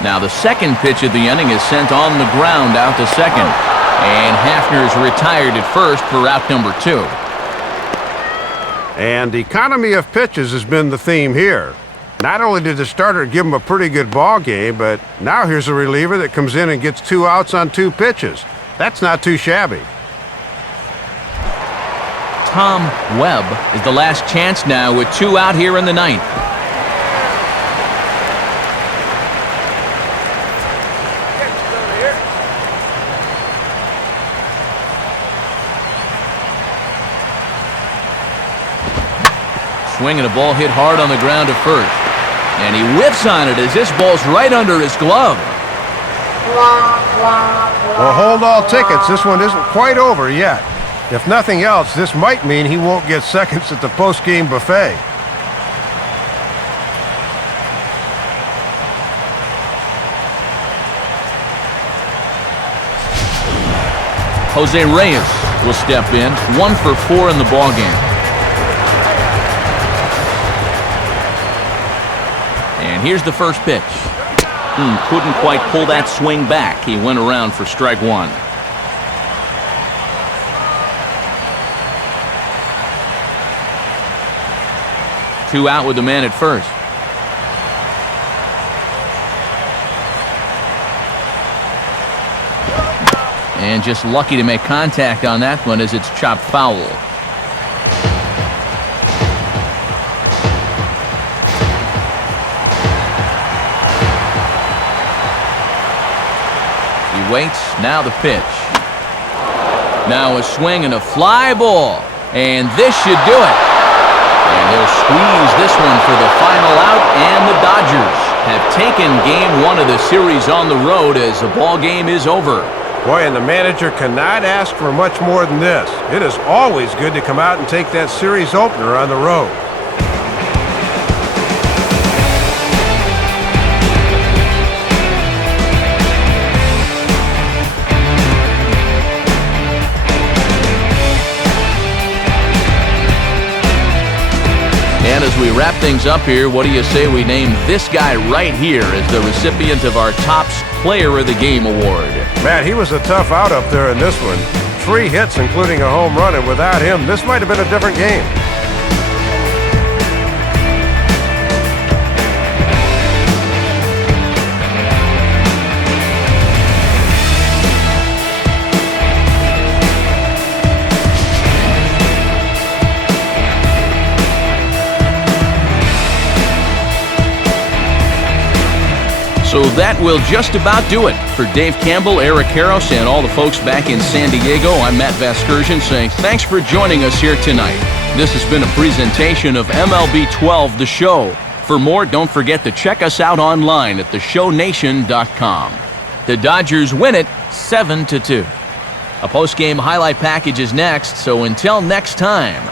Now the second pitch of the inning is sent on the ground out to second. And Hafner is retired at first for out number 2. And economy of pitches has been the theme here. Not only did the starter give him a pretty good ball game, but now here's a reliever that comes in and gets 2 outs on 2 pitches. That's not too shabby. Tom Webb is the last chance now with 2 out here in the 9th. Swing and a ball hit hard on the ground to first. And he whiffs on it as this ball's right under his glove. Well, hold all tickets. This one isn't quite over yet. If nothing else, this might mean he won't get seconds at the post-game buffet. Jose Reyes will step in, 1 for 4 in the ballgame. And here's the first pitch. Couldn't quite pull that swing back. He went around for strike 1. Two out with the man at first. And just lucky to make contact on that one as it's chopped foul. Waits, now the pitch. Now a swing and a fly ball. And this should do it. And he'll squeeze this one for the final out, and the Dodgers have taken game 1 of the series on the road as the ball game is over. Boy, and the manager cannot ask for much more than this. It is always good to come out and take that series opener on the road. And as we wrap things up here, what do you say we name this guy right here as the recipient of our Topps Player of the Game award? Man, he was a tough out up there in this one. 3 hits, including a home run, and without him, this might have been a different game. So that will just about do it. For Dave Campbell, Eric Harros, and all the folks back in San Diego, I'm Matt Vasgersian saying thanks for joining us here tonight. This has been a presentation of MLB 12, The Show. For more, don't forget to check us out online at theshownation.com. The Dodgers win it 7-2. A post-game highlight package is next, so until next time,